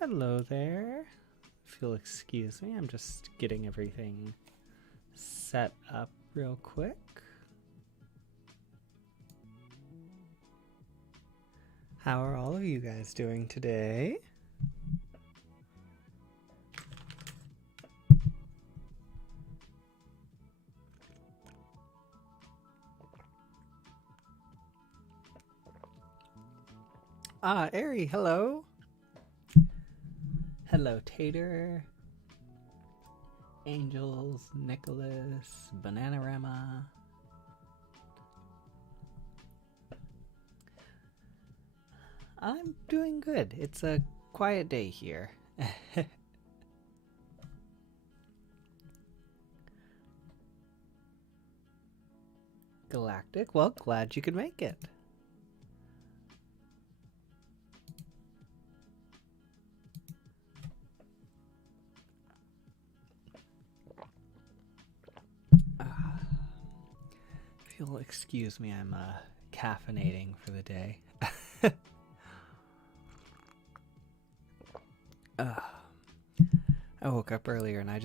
Hello there. If you'll excuse me, I'm just getting everything set up real quick. How are all of you guys doing today? Ari, hello. Hello, Tater. Angels, Nicholas, Bananarama. I'm doing good. It's a quiet day here. Galactic, well, glad you could make it. If you'll excuse me, I'm caffeinating for the day. I woke up earlier and I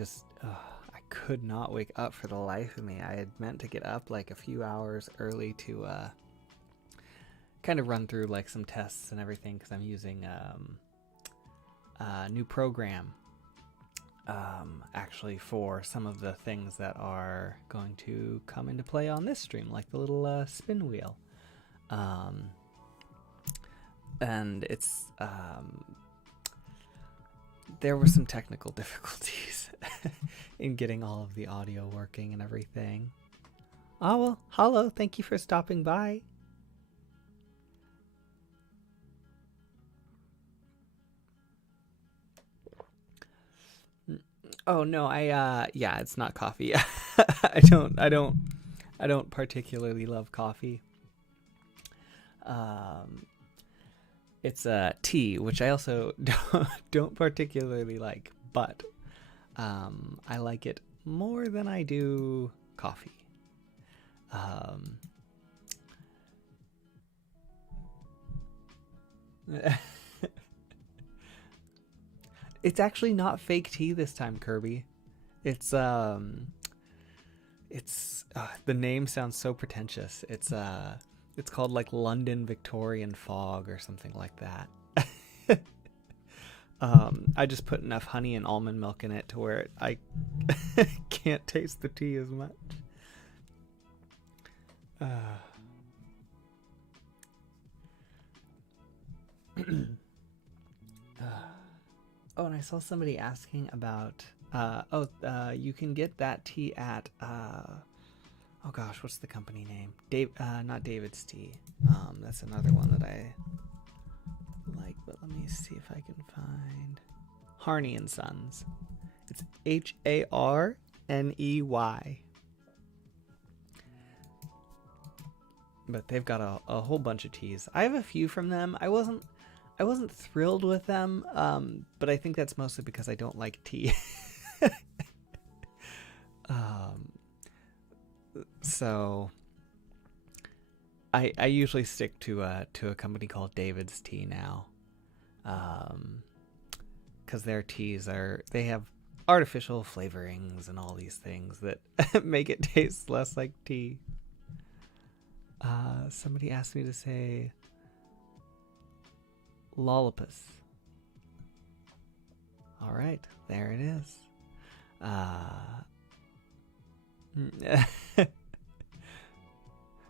could not wake up for the life of me. I had meant to get up like a few hours early to kind of run through like some tests and everything because I'm using a new program actually for some of the things that are going to come into play on this stream, like the little spin wheel. And it's there were some technical difficulties in getting all of the audio working and everything. Oh, well, hello. Thank you for stopping by. Oh, no, yeah, it's not coffee. I don't particularly love coffee. It's tea, which I also don't particularly like, but I like it more than I do coffee. It's actually not fake tea this time, Kirby. It's the name sounds so pretentious. It's called like London Victorian Fog or something like that. I just put enough honey and almond milk in it to where I can't taste the tea as much. Oh, and I saw somebody asking about you can get that tea at oh gosh, what's the company name? Not David's Tea. That's another one that I like, but let me see if I can find Harney and Sons. It's Harney. But they've got a whole bunch of teas. I have a few from them. I wasn't thrilled with them, but I think that's mostly because I don't like tea. So I usually stick to a company called David's Tea now, because their teas they have artificial flavorings and all these things that make it taste less like tea. Somebody asked me to say lollipus. All right, there it is.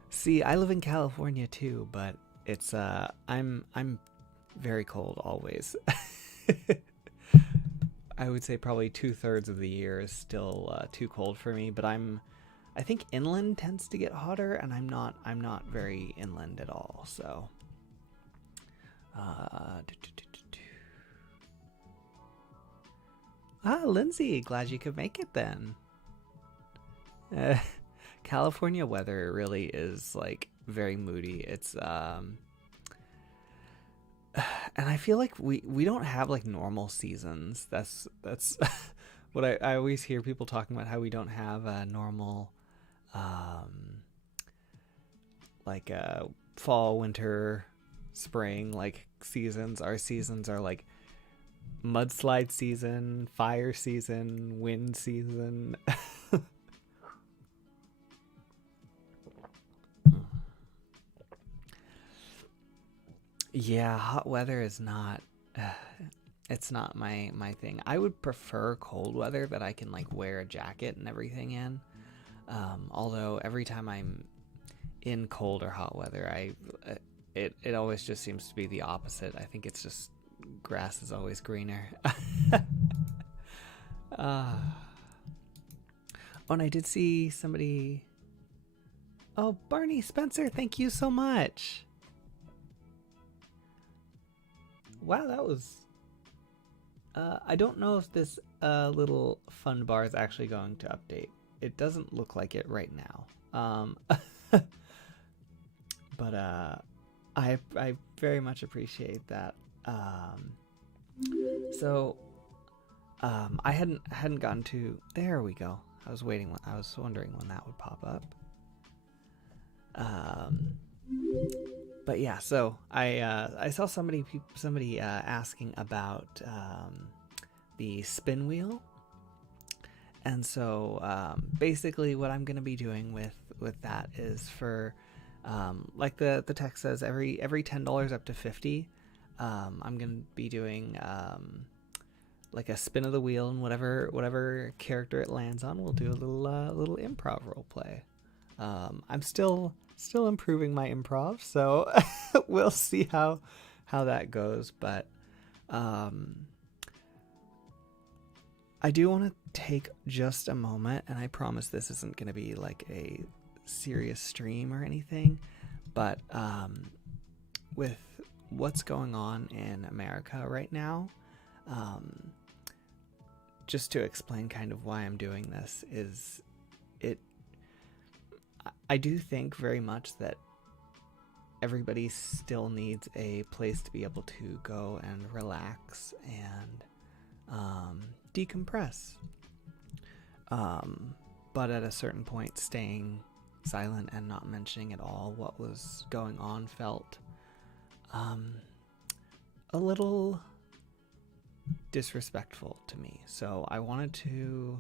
See, I live in California too, but it's I'm very cold always. I would say probably 2/3 of the year is still too cold for me, but I think inland tends to get hotter, and I'm not very inland at all, so Lindsay, glad you could make it then. California weather really is like very moody. It's and I feel like we don't have like normal seasons. That's what I always hear people talking about, how we don't have a normal like fall, winter, spring like seasons. Our seasons are like mudslide season, fire season, wind season. Yeah, hot weather is not it's not my thing. I would prefer cold weather that I can like wear a jacket and everything in. Although every time I'm in cold or hot weather, it always just seems to be the opposite. I think it's just grass is always greener. Oh, and I did see somebody. Oh, Barney Spencer, thank you so much. Wow, that was... I don't know if this little fun bar is actually going to update. It doesn't look like it right now. But I very much appreciate that. So I hadn't gotten to... There we go. I was wondering when that would pop up. But yeah, so I saw somebody asking about the spin wheel, and so basically what I'm gonna be doing with that is for like the text says, every $10 up to 50, I'm gonna be doing like a spin of the wheel, and whatever character it lands on, we'll do a little improv role play. I'm still improving my improv, so we'll see how that goes. But I do want to take just a moment, and I promise this isn't going to be like a serious stream or anything, but with what's going on in America right now, just to explain kind of why I'm doing this is I do think very much that everybody still needs a place to be able to go and relax and decompress. But at a certain point, staying silent and not mentioning at all what was going on felt a little disrespectful to me. So I wanted to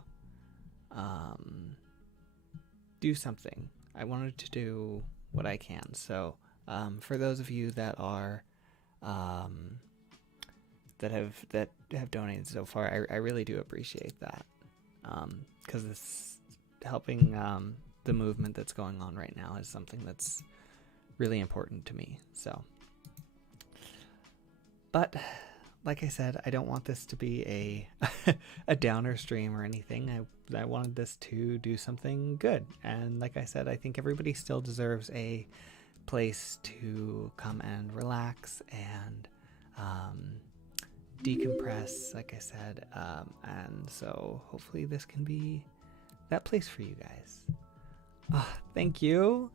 do something. I wanted to do what I can. So for those of you that are that have donated so far, I really do appreciate that, because it's helping the movement that's going on right now is something that's really important to me. So, but like I said, I don't want this to be a downer stream or anything. I wanted this to do something good. And like I said, I think everybody still deserves a place to come and relax and decompress, like I said. And so hopefully this can be that place for you guys. Oh, thank you,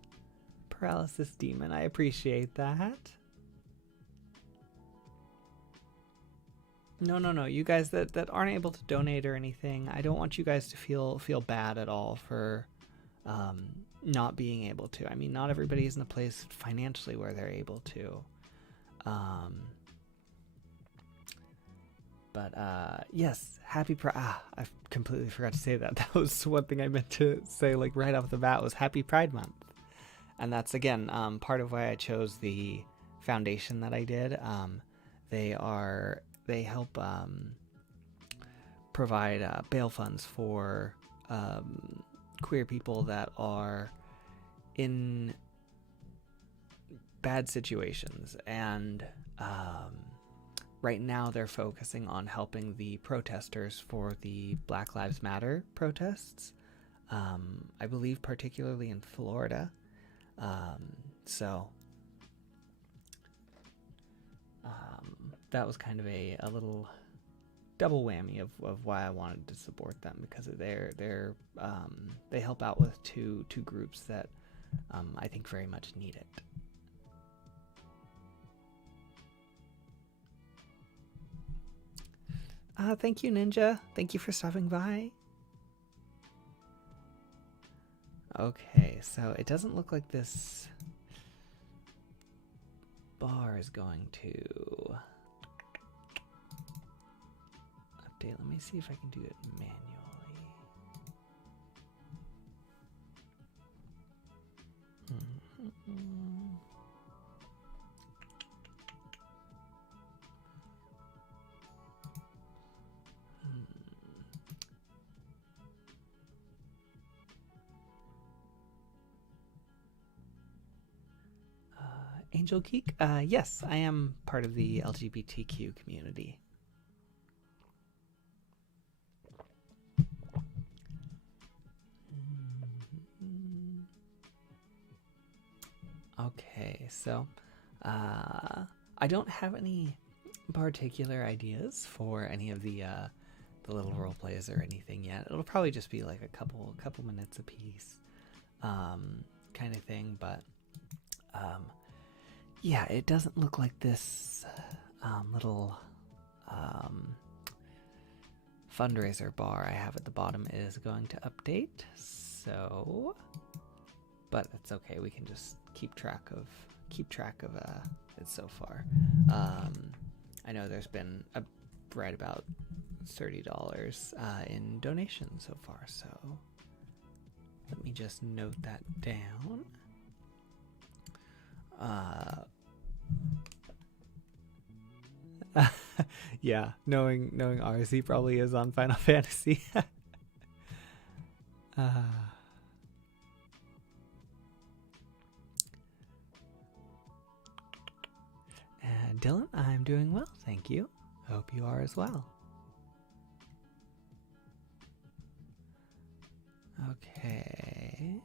Paralysis Demon. I appreciate that. No. You guys that aren't able to donate or anything, I don't want you guys to feel bad at all for not being able to. I mean, not everybody is in a place financially where they're able to. But yes, happy I completely forgot to say that. That was one thing I meant to say, like right off the bat, was Happy Pride Month. And that's again part of why I chose the foundation that I did. They help provide bail funds for queer people that are in bad situations. And right now they're focusing on helping the protesters for the Black Lives Matter protests. I believe particularly in Florida. That was kind of a little double whammy of why I wanted to support them, because they help out with two groups that I think very much need it. Thank you, Ninja. Thank you for stopping by. Okay, so it doesn't look like this bar is going to update. Let me see if I can do it manually. Angel Geek? Yes, I am part of the LGBTQ community. Okay, so I don't have any particular ideas for any of the little role plays or anything yet. It'll probably just be like a couple minutes a piece, kind of thing. But yeah, it doesn't look like this little fundraiser bar I have at the bottom is going to update. So, but it's okay. We can just keep track of it so far. I know there's been right about $30 in donations so far, so let me just note that down. Yeah, knowing RC probably is on Final Fantasy. Dylan, I'm doing well, thank you. Hope you are as well. Okay.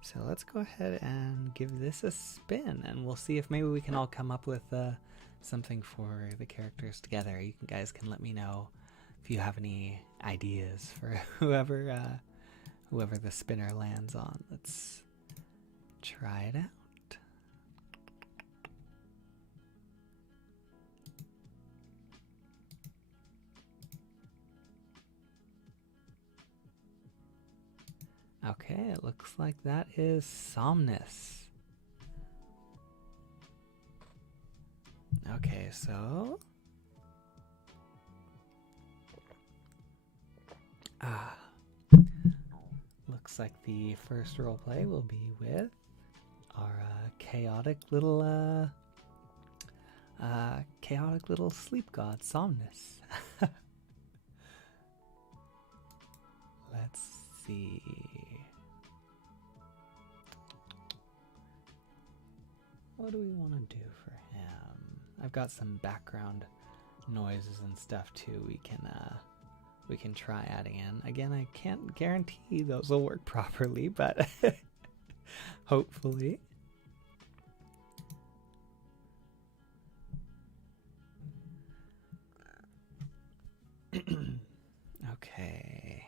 So let's go ahead and give this a spin, and we'll see if maybe we can all come up with something for the characters together. You guys can let me know if you have any ideas for whoever the spinner lands on. Let's try it out. Okay, it looks like that is Somnus. Okay, so looks like the first roleplay will be with our chaotic little sleep god, Somnus. Let's see. What do we want to do for him? I've got some background noises and stuff too. We can try adding in. Again, I can't guarantee those will work properly, but hopefully. Okay.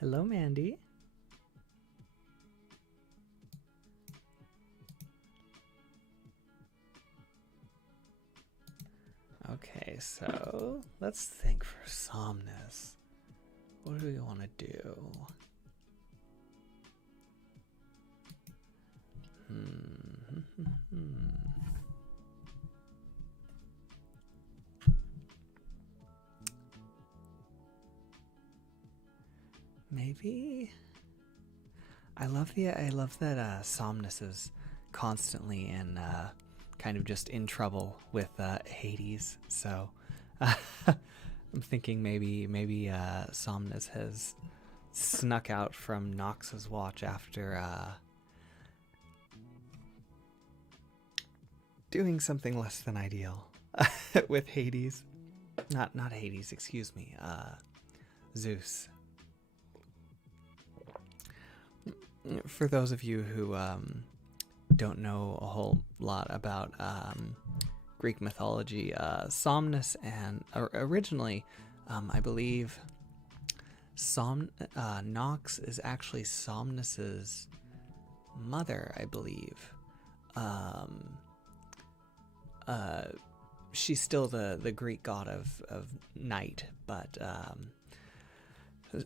Hello, Mandy. Okay, so let's think for Somnus. What do we want to do? Maybe I love that Somnus is constantly in kind of just in trouble with Hades, so I'm thinking maybe Somnus has snuck out from Nox's watch after doing something less than ideal with Hades. Not Hades, excuse me. Zeus. For those of you who don't know a whole lot about Greek mythology, Somnus and originally, I believe Nox is actually Somnus's mother, I believe. She's still the Greek god of night, but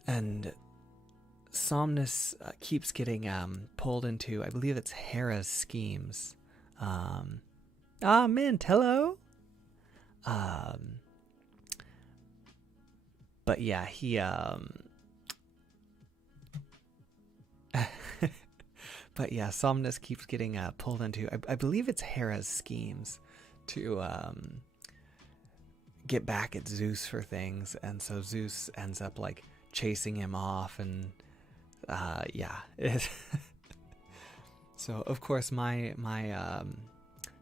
and Somnus keeps getting pulled into, I believe it's Hera's schemes. Mint, hello. But yeah, he but yeah, Somnus keeps getting pulled into, I believe it's Hera's schemes to get back at Zeus for things, and so Zeus ends up like chasing him off, and yeah. So of course my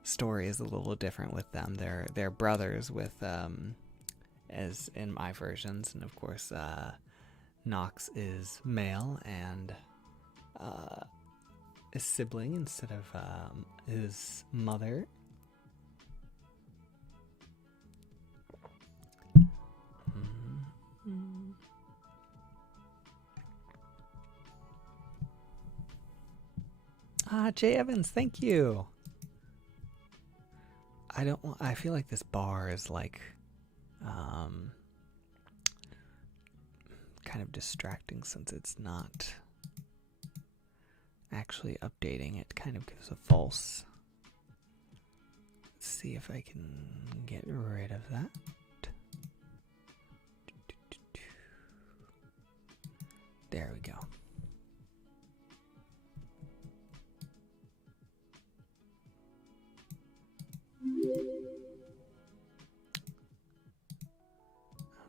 story is a little different with them. They're brothers with as in my versions, and of course Nox is male and a sibling instead of his mother. Jay Evans, thank you. I feel like this bar is like kind of distracting since it's not actually updating. It kind of gives a false. Let's see if I can get rid of that. There we go.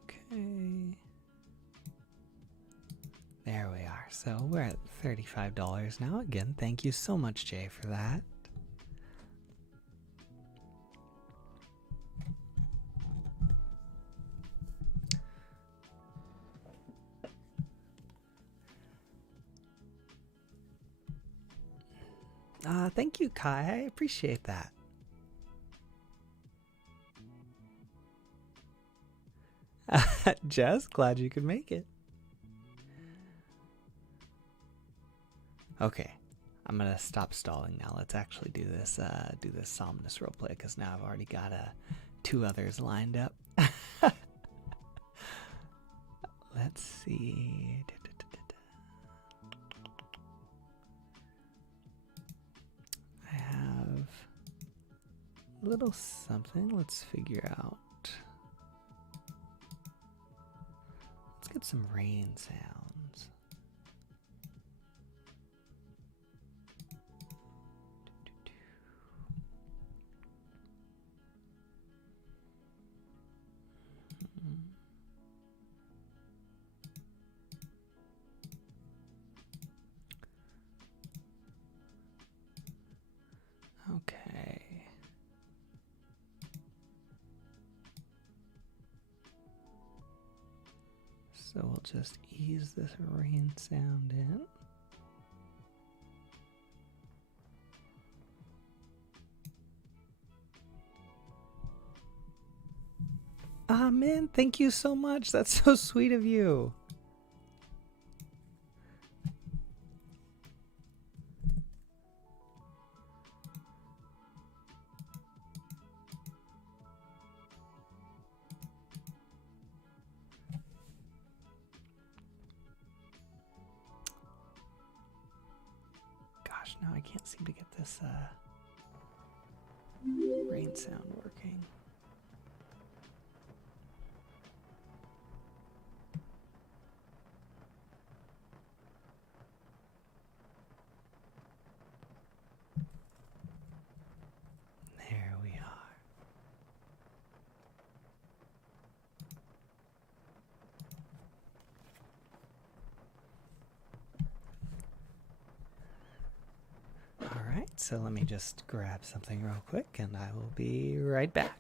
Okay. There we are. So we're at $35 now. Again, thank you so much, Jay, for that. Thank you, Kai. I appreciate that. Jess, glad you could make it. Okay, I'm gonna stop stalling now. Let's actually do this Somnus roleplay, because now I've already got 2 others lined up. Let's see. I have a little something. Let's figure out. Let's get some rain sounds. Okay. So we'll just ease this rain sound in. Ah, man, thank you so much. That's so sweet of you. Gosh, now I can't seem to get this rain sound working. There we are. All right, so let me just grab something real quick and I will be right back.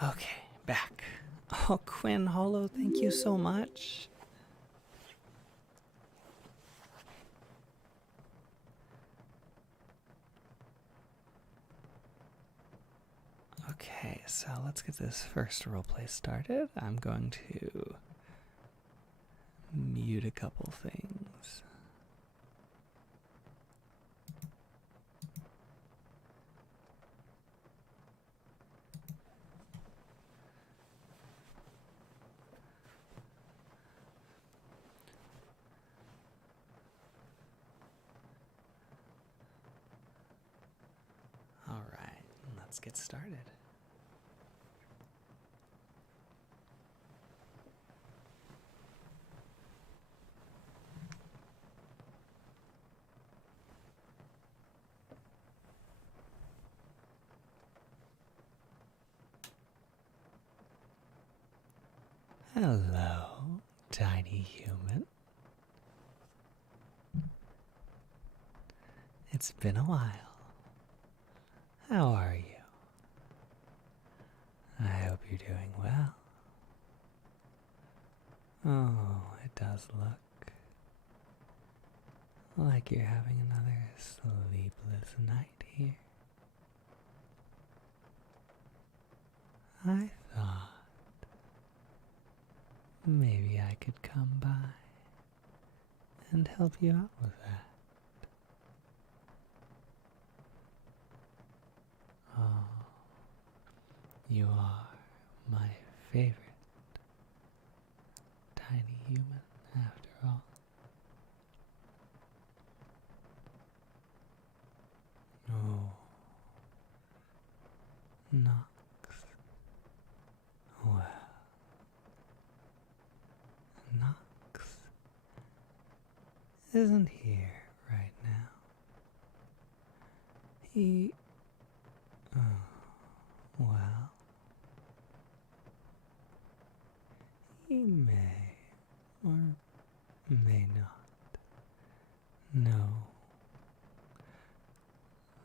Okay, back. Oh, Quinn Hollow, thank you so much. Okay, so let's get this first roleplay started. I'm going to mute a couple things. let's get started. Hello, tiny human. It's been a while. How are you? I hope you're doing well. Oh, it does look like you're having another sleepless night here. I thought maybe I could come by and help you out with that. Oh, you are my favorite tiny human after all. Oh, Knox. Well, Knox isn't here right now. He, well, he may or may not know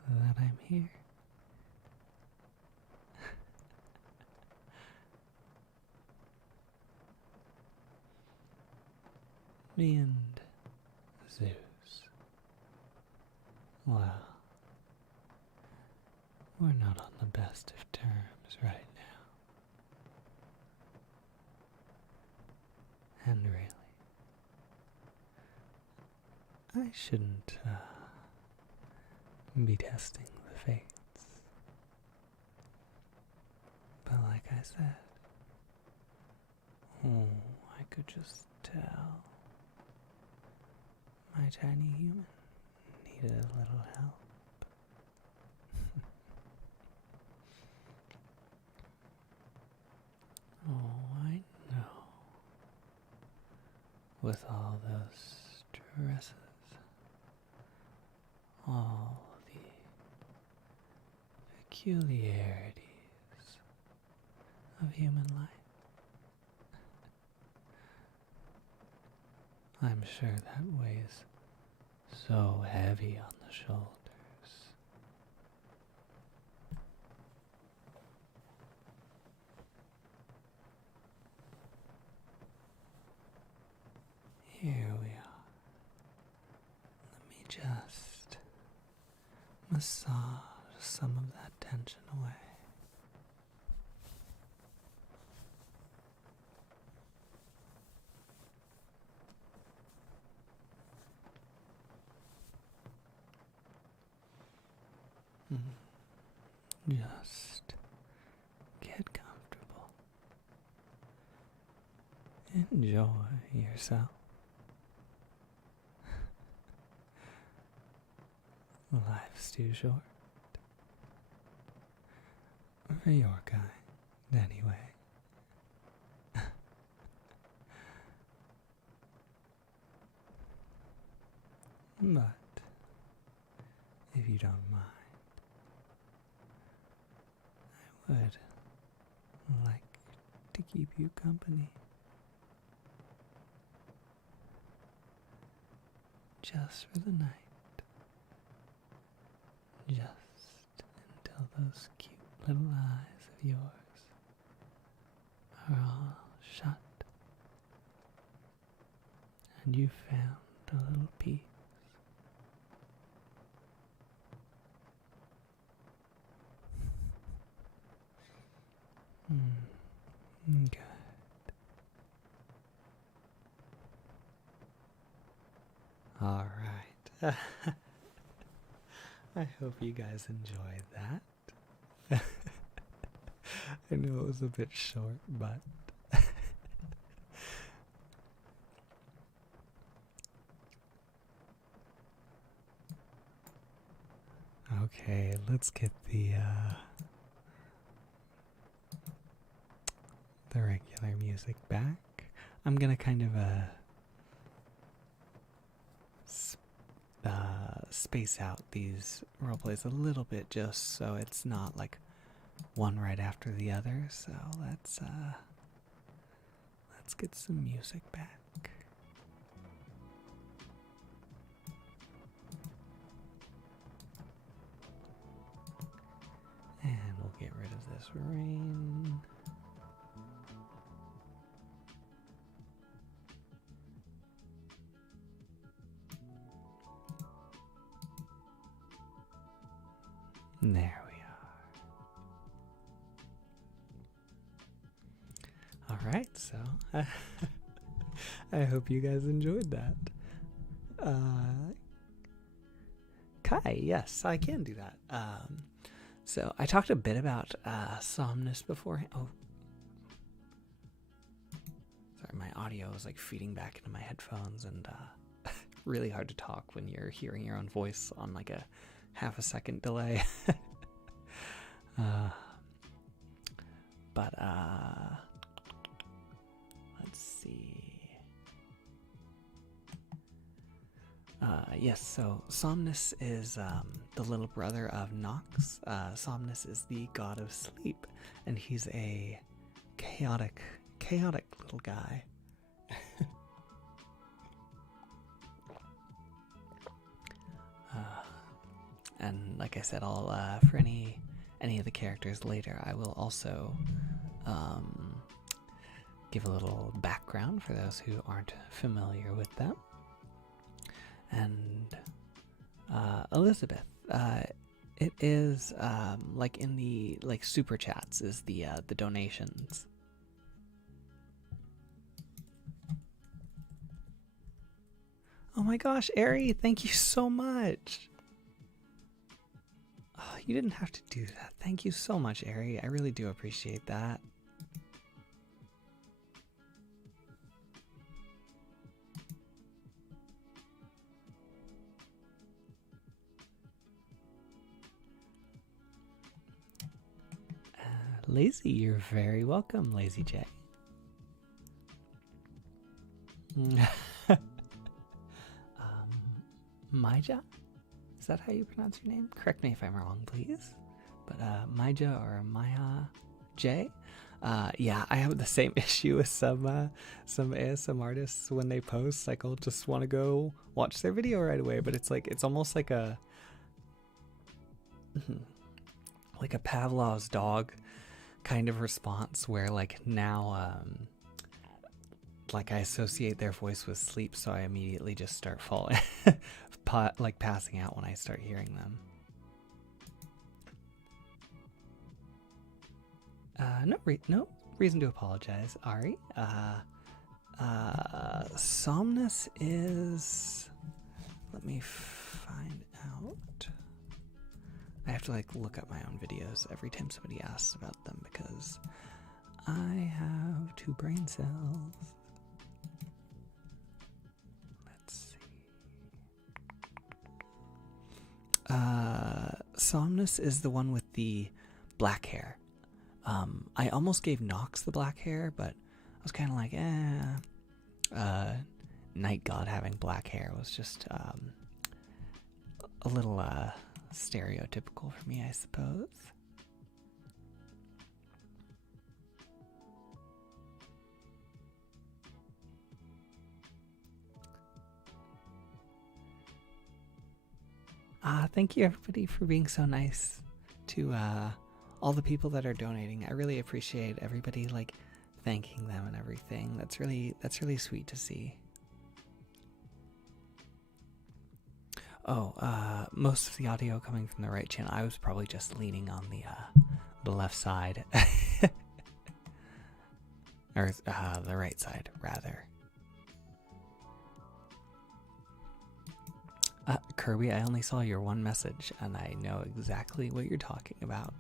that I'm here. Me and Zeus. Well, we're not on the best of terms right now. And really, I shouldn't be testing the fates. But like I said, I could just tell my tiny human needed a little help. Oh, I know. With all those stresses, all the peculiarities of human life. I'm sure that weighs so heavy on the shoulders. Here we are. Let me just massage some of that tension away. Just get comfortable. Enjoy yourself. Life's too short. For your kind, anyway. But, if you don't mind, I would like to keep you company. Just for the night. Just until those cute little eyes of yours are all shut and you found a little peace. Good. All right. I hope you guys enjoyed that. I know it was a bit short, but okay, let's get the the regular music back. I'm gonna kind of space out these roleplays a little bit just so it's not like one right after the other. So let's get some music back. And we'll get rid of this rain. There we are. All right, so I hope you guys enjoyed that. Kai, yes, I can do that. So I talked a bit about Somnus before. Oh, sorry, my audio is like feeding back into my headphones, and really hard to talk when you're hearing your own voice on like a half a second delay. But let's see. Yes, so Somnus is the little brother of Nox. Somnus is the god of sleep, and he's a chaotic little guy. And like I said, I'll for any of the characters later, I will also give a little background for those who aren't familiar with them. And Elizabeth, it is like in the super chats is the donations. Oh my gosh, Ari, thank you so much. Oh, you didn't have to do that. Thank you so much, Ari. I really do appreciate that. Lazy, you're very welcome, Lazy J. Maija? Is that how you pronounce your name? Correct me if I'm wrong, please. But Maija or Maya J? Yeah, I have the same issue with some ASM artists when they post. Like, I'll just want to go watch their video right away, but it's like it's almost like a Pavlov's dog kind of response, where like now like I associate their voice with sleep, so I immediately just start falling like passing out when I start hearing them. No reason to apologize, Ari. Somnus is, let me find out. I have to like look up my own videos every time somebody asks about them because I have 2 brain cells. Let's see. Somnus is the one with the black hair. I almost gave Nox the black hair, but I was kind of like, Night God having black hair was just a little stereotypical for me, I suppose. Thank you everybody for being so nice to all the people that are donating. I really appreciate everybody like thanking them and everything. That's really sweet to see. Oh, most of the audio coming from the right channel. I was probably just leaning on the left side. Or the right side, rather. Kirby, I only saw your one message, and I know exactly what you're talking about.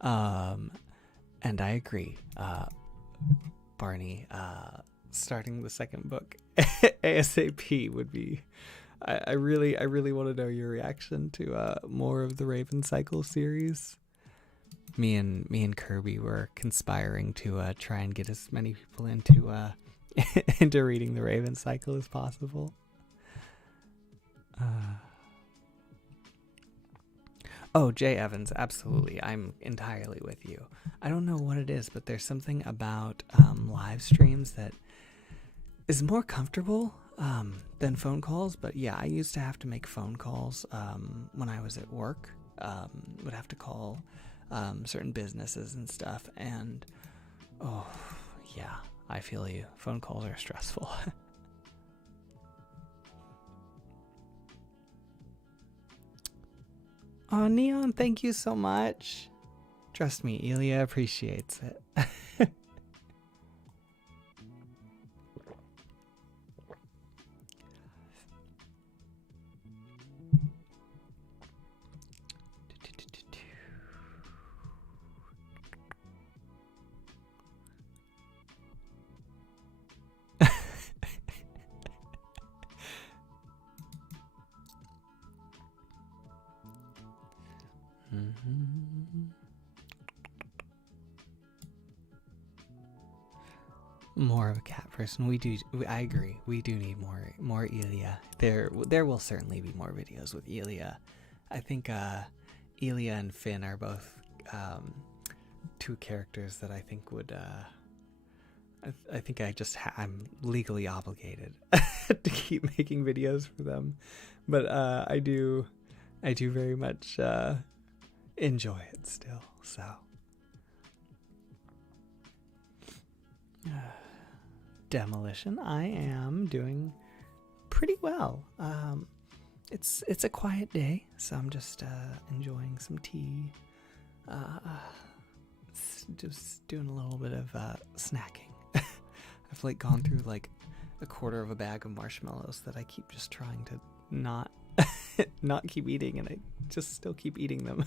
And I agree. Barney, starting the second book ASAP would be... I really want to know your reaction to more of the Raven Cycle series. Me and Kirby were conspiring to try and get as many people into into reading the Raven Cycle as possible. Oh, Jay Evans, absolutely. I'm entirely with you. I don't know what it is, but there's something about live streams that is more comfortable than phone calls. But yeah, I used to have to make phone calls when I was at work. Would have to call certain businesses and stuff. And oh, yeah, I feel you. Phone calls are stressful. Oh, Neon, thank you so much. Trust me, Ilya appreciates it. More of a cat person. I agree. We do need more Ilya. There will certainly be more videos with Ilya. I think Ilya and Finn are both two characters that I think would. I think I'm legally obligated to keep making videos for them, but I do very much enjoy it still. So. Demolition, I am doing pretty well. It's a quiet day, so I'm just enjoying some tea. Just doing a little bit of snacking. I've like gone through like a quarter of a bag of marshmallows that I keep just trying to not not keep eating, and I just still keep eating them.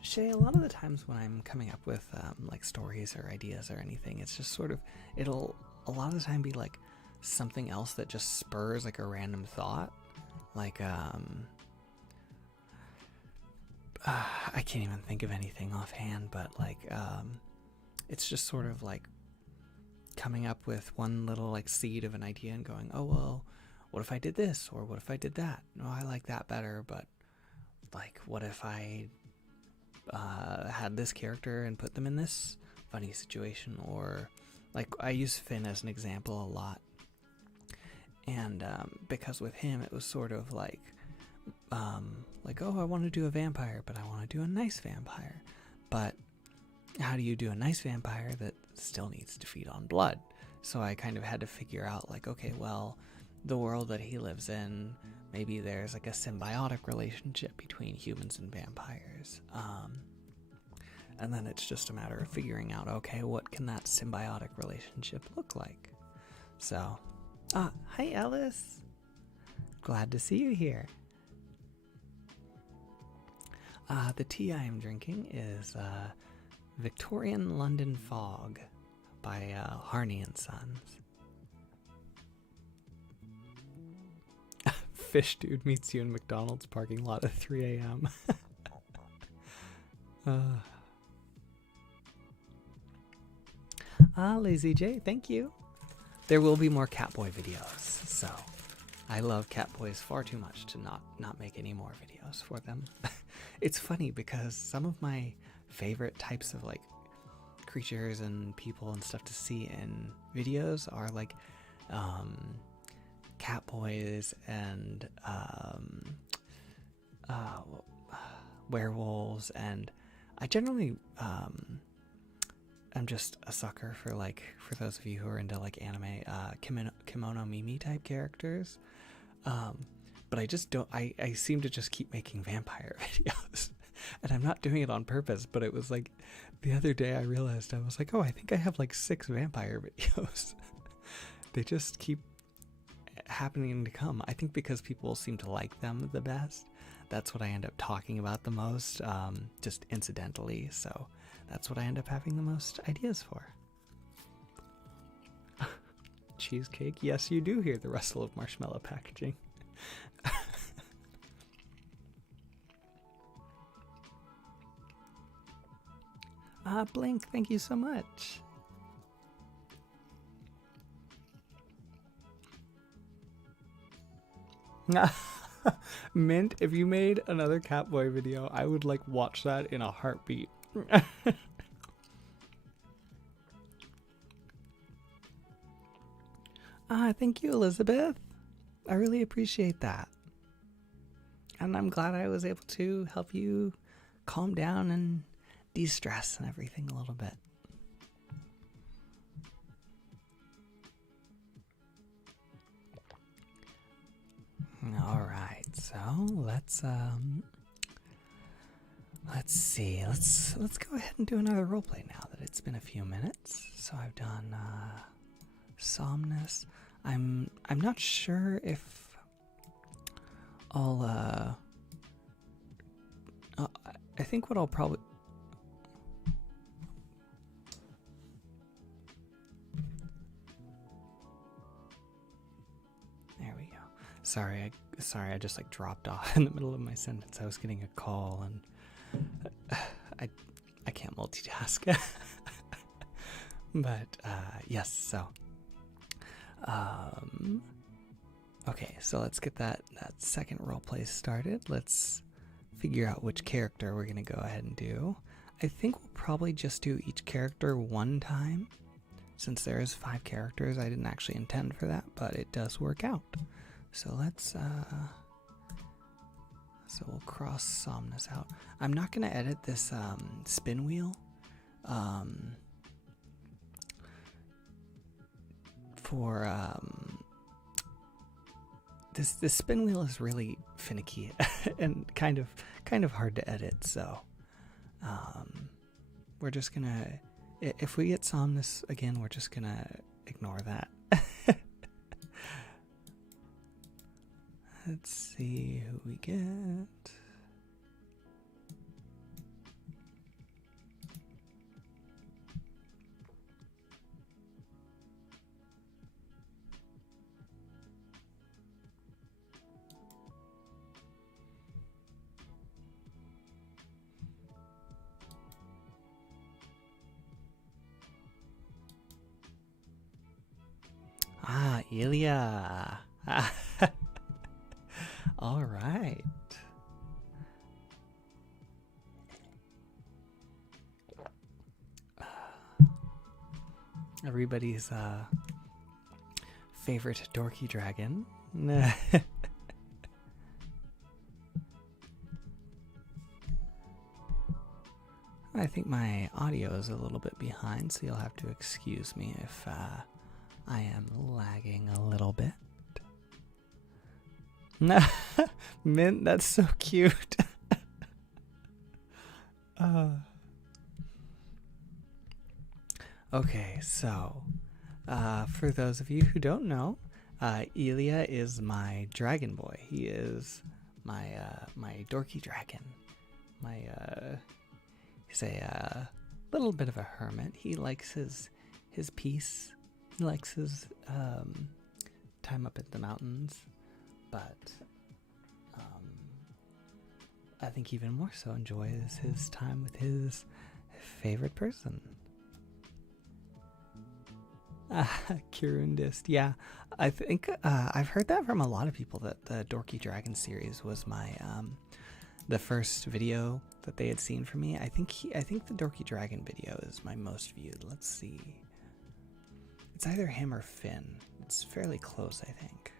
Shay, a lot of the times when I'm coming up with like stories or ideas or anything, it's just sort of, it'll a lot of the time be like something else that just spurs like a random thought. Like, I can't even think of anything offhand, but like, it's just sort of like coming up with one little like seed of an idea and going, oh, well, what if I did this? Or what if I did that? No, I like that better, but like, what if I had this character and put them in this funny situation? Or like, I use Finn as an example a lot, and because with him it was sort of like oh, I want to do a vampire, but I want to do a nice vampire. But how do you do a nice vampire that still needs to feed on blood? So I kind of had to figure out like, okay, well, the world that he lives in, maybe there's like a symbiotic relationship between humans and vampires. And then it's just a matter of figuring out, okay, what can that symbiotic relationship look like? So, hi Ellis. Glad to see you here. The tea I am drinking is Victorian London Fog by Harney and Sons. Fish dude meets you in McDonald's parking lot at 3 a.m. Lazy J, thank you. There will be more Catboy videos, so I love Catboys far too much to not make any more videos for them. It's funny because some of my favorite types of like creatures and people and stuff to see in videos are like Catboys and werewolves, and I generally I'm just a sucker for like, for those of you who are into like anime, kimono Mimi type characters. But I just don't, I seem to just keep making vampire videos, and I'm not doing it on purpose, but it was like the other day I realized, I was like, oh, I think I have like 6 vampire videos. They just keep happening to come. I think because people seem to like them the best, that's what I end up talking about the most, just incidentally. So that's what I end up having the most ideas for. cheesecake. Yes, you do hear the rustle of marshmallow packaging. Blink, thank you so much. Mint, if you made another Catboy video, I would like watch that in a heartbeat. Thank you, Elizabeth. I really appreciate that. And I'm glad I was able to help you calm down and de-stress and everything a little bit. All right, so let's see. Let's go ahead and do another roleplay now that it's been a few minutes. So I've done Somnus. I'm not sure if I'll I think what I'll probably there we go. Sorry, I just like dropped off in the middle of my sentence. I was getting a call and I can't multitask. But yes, so okay, so let's get that second roleplay started. Let's figure out which character we're gonna go ahead and do. I think we'll probably just do each character one time. Since there is 5 characters, I didn't actually intend for that, but it does work out. So let's so we'll cross Somnus out. I'm not gonna edit this spin wheel. This spin wheel is really finicky and kind of hard to edit, so we're just gonna, if we get Somnus again, we're just gonna ignore that. Let's see who we get. Ilya. All right. Everybody's favorite dorky dragon. I think my audio is a little bit behind, so you'll have to excuse me if I am lagging a little bit. Mint, that's so cute. Okay, so for those of you who don't know, Ilya is my dragon boy. He is my dorky dragon. He's a little bit of a hermit. He likes his peace. He likes his time up in the mountains, but I think even more so enjoys his time with his favorite person. Kirundist, yeah. I think I've heard that from a lot of people, that the Dorky Dragon series was my the first video that they had seen from me. I think the Dorky Dragon video is my most viewed. Let's see. It's either him or Finn. It's fairly close, I think.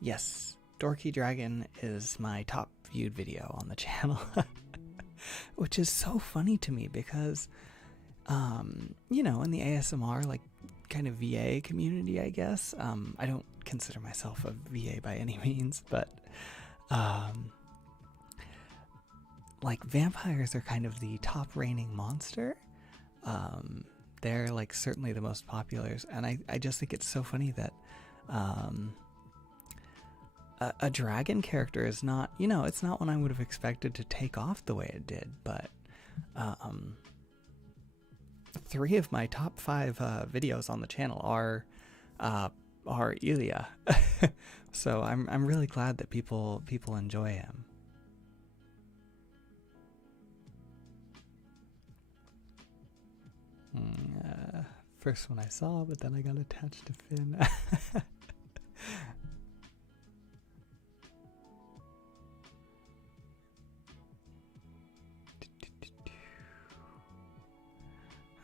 Yes, Dorky Dragon is my top viewed video on the channel. Which is so funny to me because, you know, in the ASMR, like, kind of VA community, I guess, I don't consider myself a VA by any means, but, like, vampires are kind of the top reigning monster. They're, like, certainly the most popular, and I just think it's so funny that, a dragon character is not, you know, it's not one I would have expected to take off the way it did, but 3 of my top 5 videos on the channel are Ilya. So I'm really glad that people enjoy him. First one I saw, but then I got attached to Finn.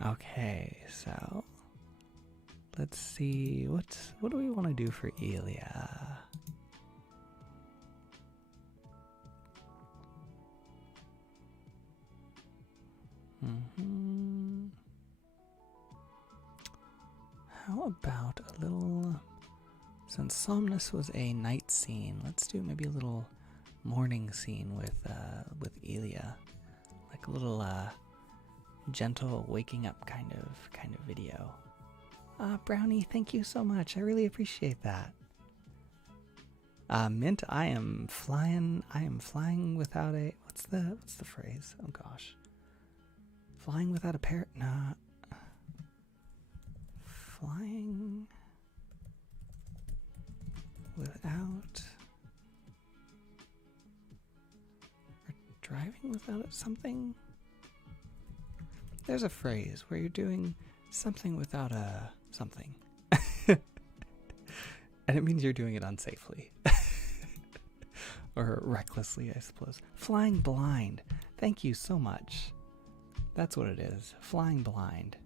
Okay, so let's see what do we want to do for Ilya? How about a little, since Somnus was a night scene, let's do maybe a little morning scene with Ilya, like a little gentle waking up kind of video. Brownie, thank you so much. I really appreciate that. Mint, I am flying without a, what's the phrase? Oh gosh. Flying without a parrot? Nah. Flying without, or driving without something? There's a phrase where you're doing something without a something. And it means you're doing it unsafely. Or recklessly, I suppose. Flying blind. Thank you so much. That's what it is. Flying blind.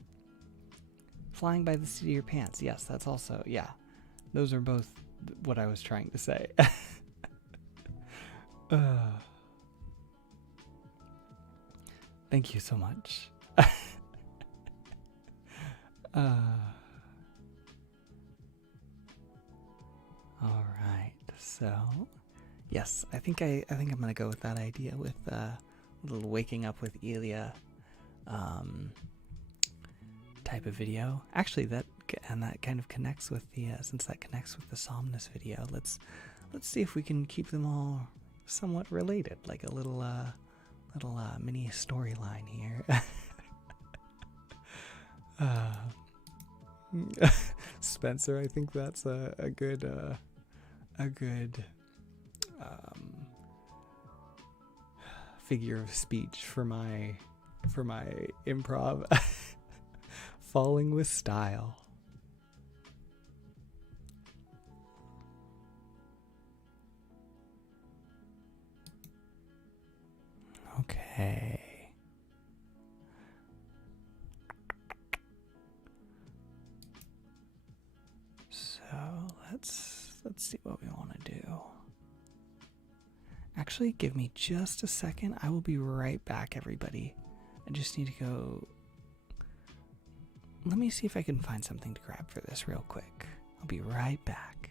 Flying by the seat of your pants. Yes, that's also, yeah. Those are both what I was trying to say. Thank you so much. All right, so yes, I think I'm gonna go with that idea with a little waking up with Ilya type of video. Actually, that kind of connects with the since that connects with the Somnus video. Let's see if we can keep them all somewhat related, like a little mini storyline here. Spencer, I think that's a good figure of speech for my improv. Falling with style. Okay. So let's see what we want to do. Actually, give me just a second. I will be right back, everybody. I just need to go. Let me see if I can find something to grab for this real quick. I'll be right back.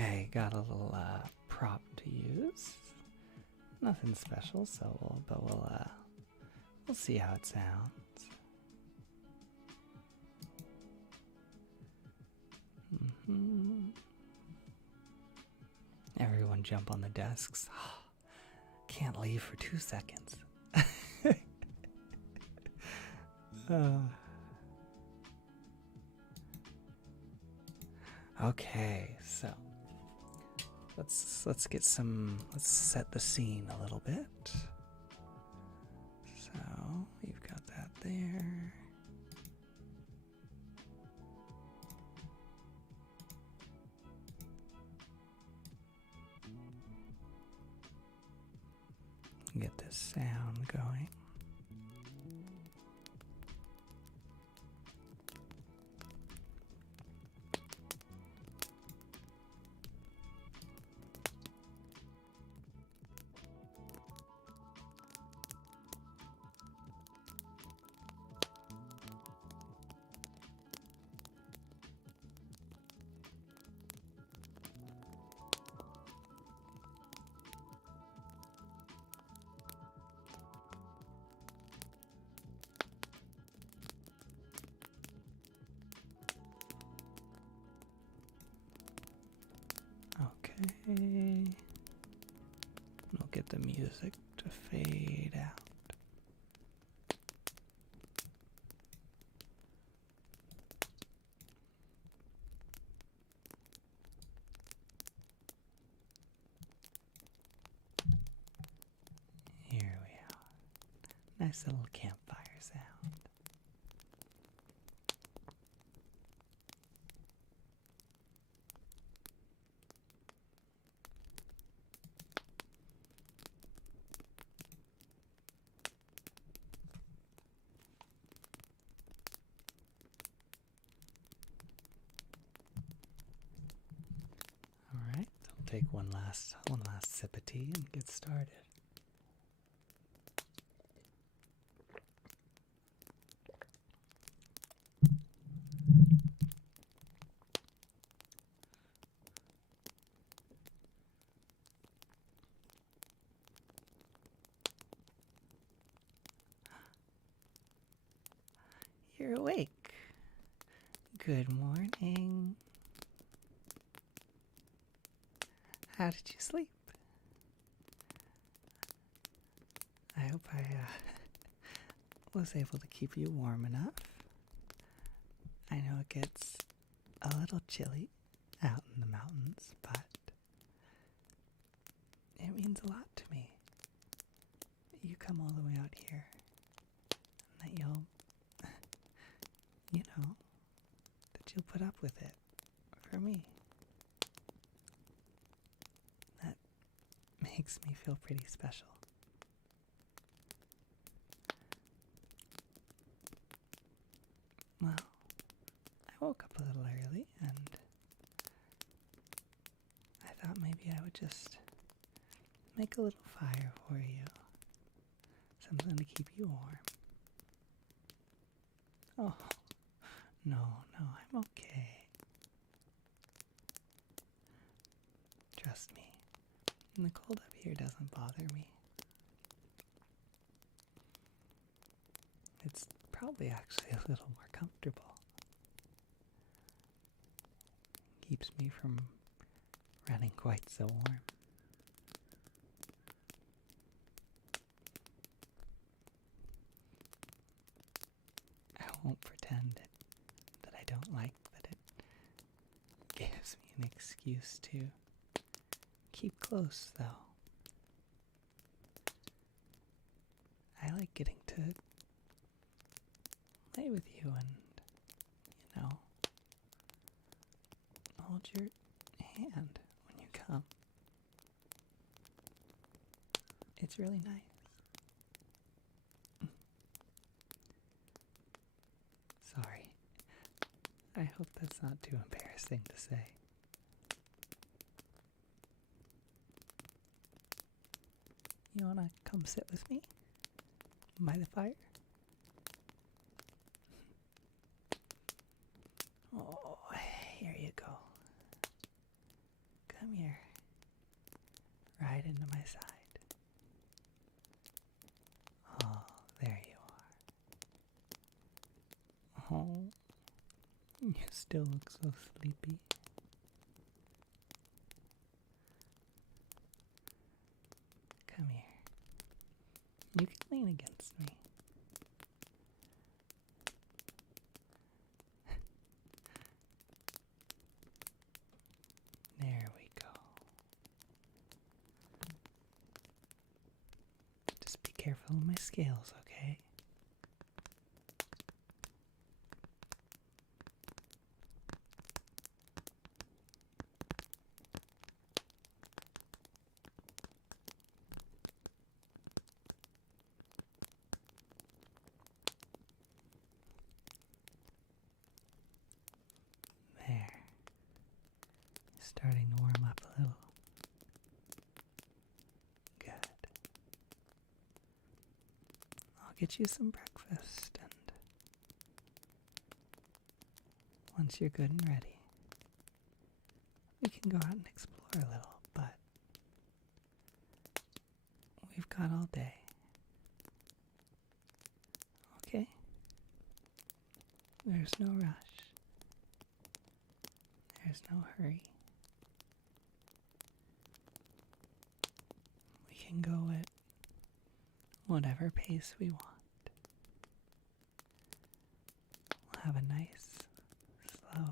Okay, got a little prop to use. Nothing special, so we'll see how it sounds. Everyone jump on the desks. Can't leave for 2 seconds. Okay, so let's set the scene a little bit. So you've got that there. Get this sound going. Okay. We'll get the music to fade out. Here we are. Nice little campfire sound. All right, I'll take one last sip of tea and get started. You're awake. Good morning. How did you sleep? I hope I was able to keep you warm enough. I know it gets a little chilly out in the mountains, but it means a lot to me that you come all the way out here and that you'll put up with it for me. That makes me feel pretty special. Well, I woke up a little early and I thought maybe I would just make a little fire for you. Something to keep you warm. Oh, no, I'm okay. Trust me, the cold up here doesn't bother me. It's probably actually a little more comfortable. Keeps me from running quite so warm. I won't pretend that I don't like that it gives me an excuse to keep close, though. I like getting to play with you and, hold your hand when you come. It's really nice. Sorry. I hope that's not too embarrassing to say. You wanna come sit with me? By the fire? Oh, here you go. Come here. Right into my side. Oh, there you are. Oh, you still look so sleepy. Come here. You can lean against me. There we go. Just be careful of my scales, okay? get you some breakfast, and once you're good and ready, we can go out and explore a little, but we've got all day. Okay? There's no rush. There's no hurry. We can go at whatever pace we want. We'll have a nice, slow,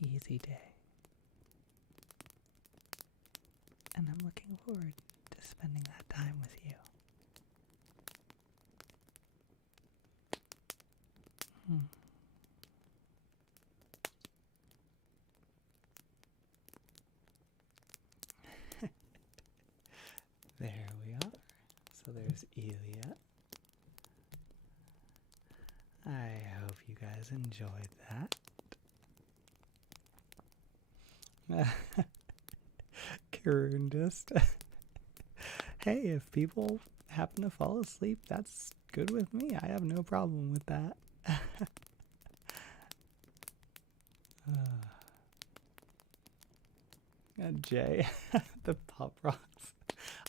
easy day. And I'm looking forward to spending that time with you. There we are. So there's Elia. I hope you guys enjoyed that. Karundist. Hey, if people happen to fall asleep, that's good with me. I have no problem with that. Jay, the Pop Rocks.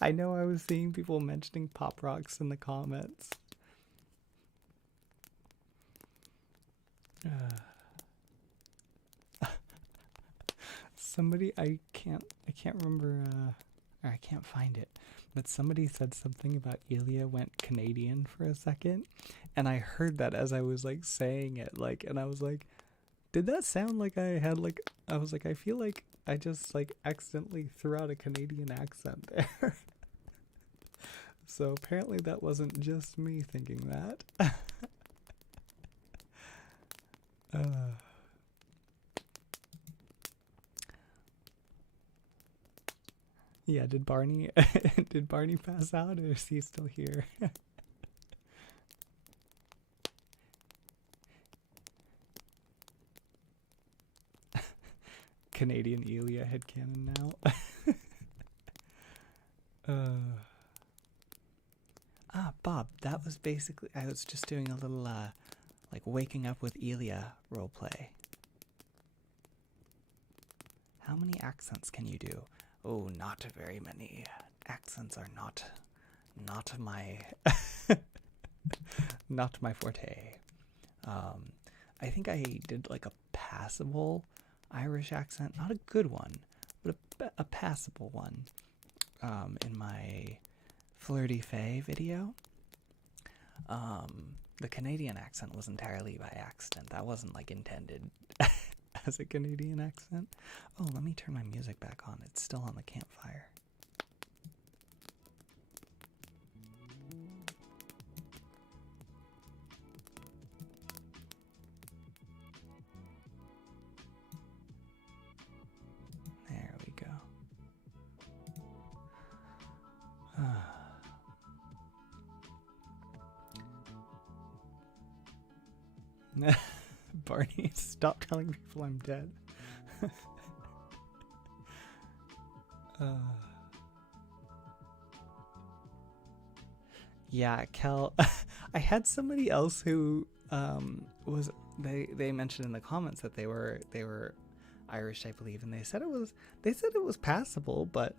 I know I was seeing people mentioning Pop Rocks in the comments. Somebody, I can't remember, or I can't find it, but somebody said something about Elia went Canadian for a second, and I heard that as I was like saying it, like, and I was like, did that sound like I had like, I was like, I feel like I just like accidentally threw out a Canadian accent there. So apparently that wasn't just me thinking that. Yeah, did Barney pass out, or is he still here? Canadian Elia headcanon now. Bob, that was basically, I was just doing a little like waking up with Elia roleplay. How many accents can you do? Oh, not very many. Accents are not my not my forte. I think I did like a passable Irish accent, not a good one, but a passable one, in my Flirty Faye video. The Canadian accent was entirely by accident. That wasn't like intended as a Canadian accent. Oh, let me turn my music back on. It's still on the campfire. There we go. Barney, stop telling people I'm dead. Yeah, Kel. I had somebody else who was they mentioned in the comments that they were Irish, I believe, and they said it was passable, but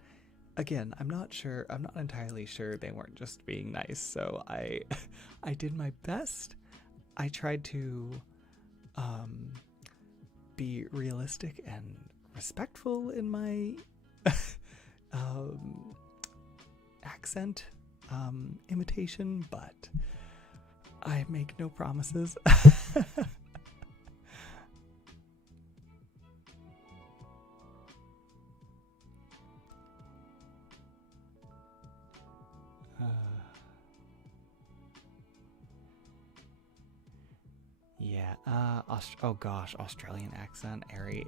again, I'm not entirely sure they weren't just being nice. So I did my best. I tried to be realistic and respectful in my accent imitation, but I make no promises. Yeah, oh gosh, Australian accent, Ari.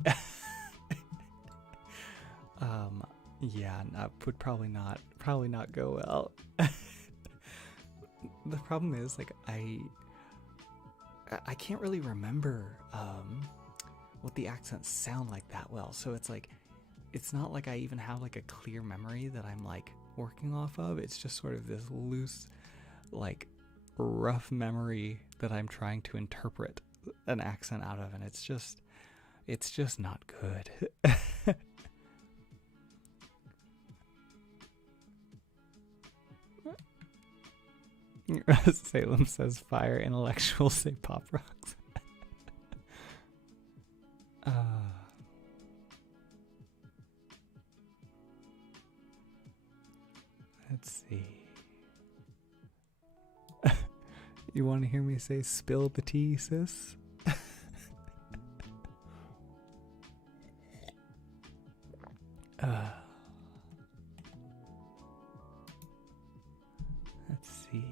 Yeah, that would probably not go well. The problem is, like, I can't really remember what the accents sound like that well. So it's like, it's not like I even have like a clear memory that I'm like working off of. It's just sort of this loose like rough memory that I'm trying to interpret an accent out of, and it's just not good. Salem says fire, intellectuals say pop rocks. Let's see. You want to hear me say spill the tea, sis? Let's see.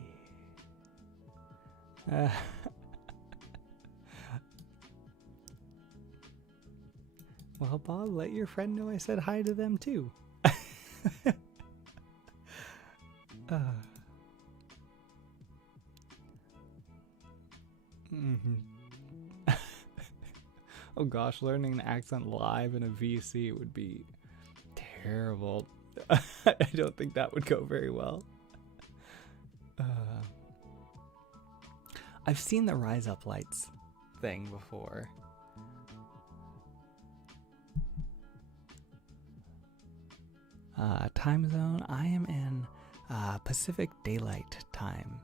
Well, Bob, let your friend know I said hi to them too. Oh gosh, learning an accent live in a VC would be terrible. I don't think that would go very well. I've seen the Rise Up Lights thing before. Time zone, I am in Pacific Daylight Time,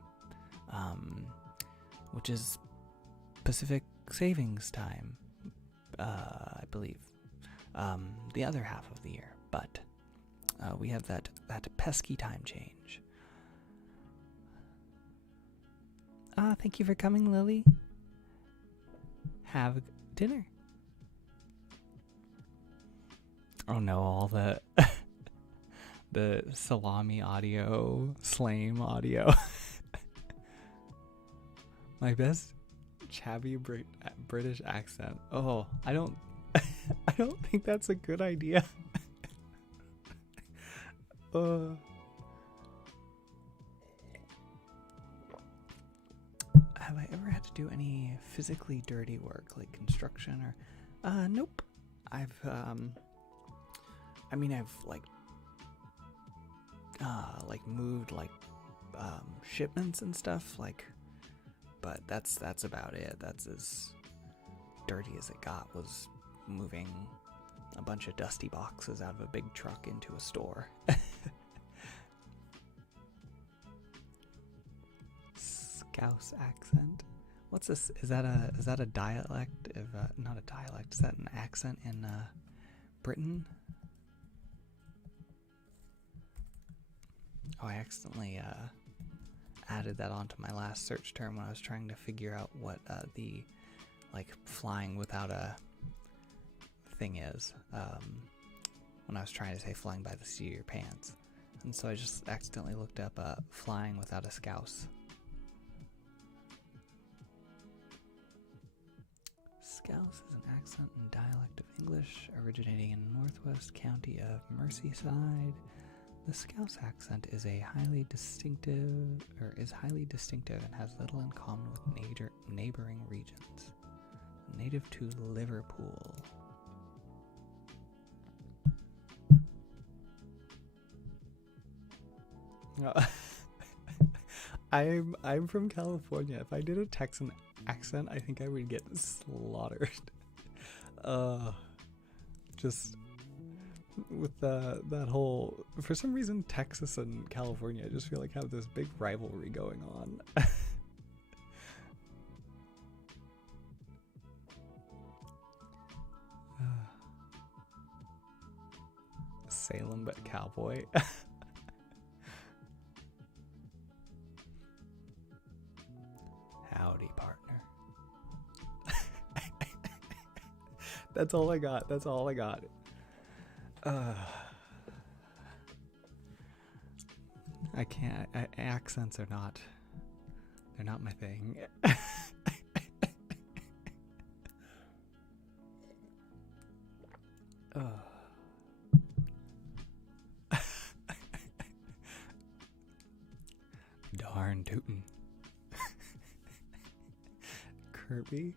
which is Pacific Savings Time, I believe, the other half of the year, but we have that pesky time change. Thank you for coming, Lily. Have dinner. Oh no, all the the salami audio, slame audio. My best chabby British accent. Oh, I don't think that's a good idea. Have I ever had to do any physically dirty work, like construction or? Nope. I've moved shipments and stuff, but that's about it. That's as dirty as it got, was moving a bunch of dusty boxes out of a big truck into a store. Scouse accent. What's this? Is that a dialect? Not a dialect. Is that an accent in Britain? Oh, I accidentally added that onto my last search term when I was trying to figure out what the flying without a thing is. When I was trying to say flying by the seat of your pants, and so I just accidentally looked up flying without a scouse. Scouse is an accent and dialect of English originating in northwest county of Merseyside. The Scouse accent is highly distinctive and has little in common with neighboring regions. Native to Liverpool. I'm from California. If I did a Texan accent, I think I would get slaughtered. Just with that whole, for some reason, Texas and California, I just feel like have this big rivalry going on. Salem but cowboy. Howdy, partner. That's all I got. I can't. Accents are not. They're not my thing. Darn tootin'. Kirby.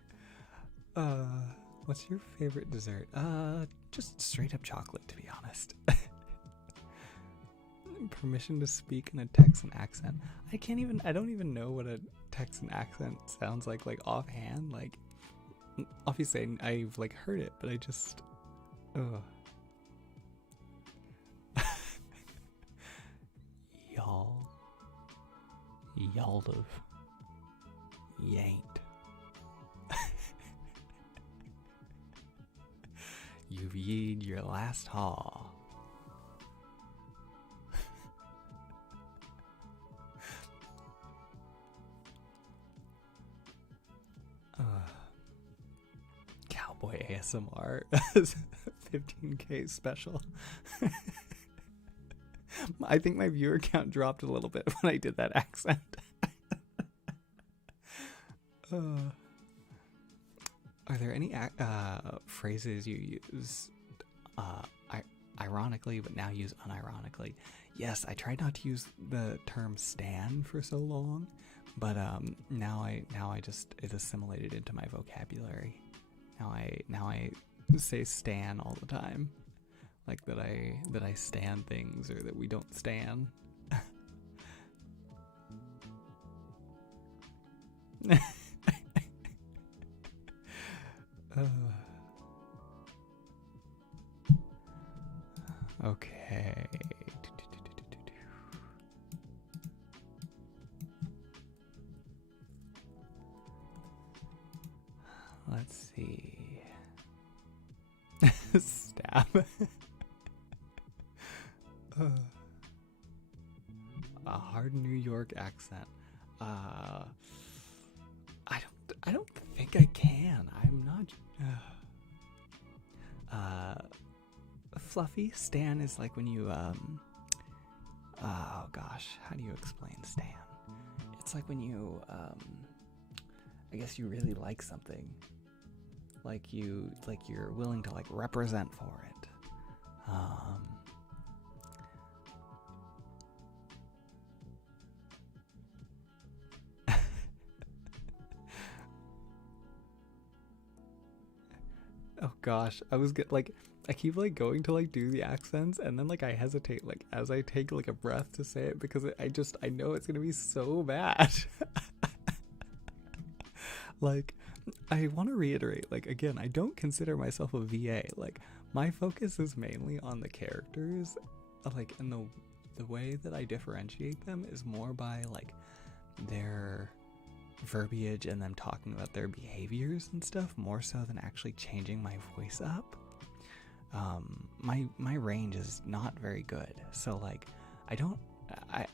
What's your favorite dessert? Just straight up chocolate, to be honest. Permission to speak in a Texan accent. I don't even know what a Texan accent sounds like offhand. Like, obviously I've like heard it, but I just, ugh. Y'all of, you ain't. You've yeed your last haw. Cowboy ASMR 15K special. I think my viewer count dropped a little bit when I did that accent. Are there any phrases you use ironically but now use unironically? Yes, I tried not to use the term stan for so long, but now I just, it assimilated into my vocabulary. Now I say stan all the time. Like that I stan things, or that we don't stan. Okay. Let's see. Stab. A hard New York accent. I don't think I can. I'm not. Fluffy Stan is like when you oh gosh, how do you explain Stan? It's like when you I guess you really like something. Like you're willing to like represent for it. Oh gosh, I keep like going to like do the accents, and then like I hesitate like as I take like a breath to say it, because I know it's gonna be so bad. Like, I want to reiterate, like, again, I don't consider myself a VA. Like, my focus is mainly on the characters, like, and the way that I differentiate them is more by like their verbiage and them talking about their behaviors and stuff, more so than actually changing my voice up. My range is not very good, so like I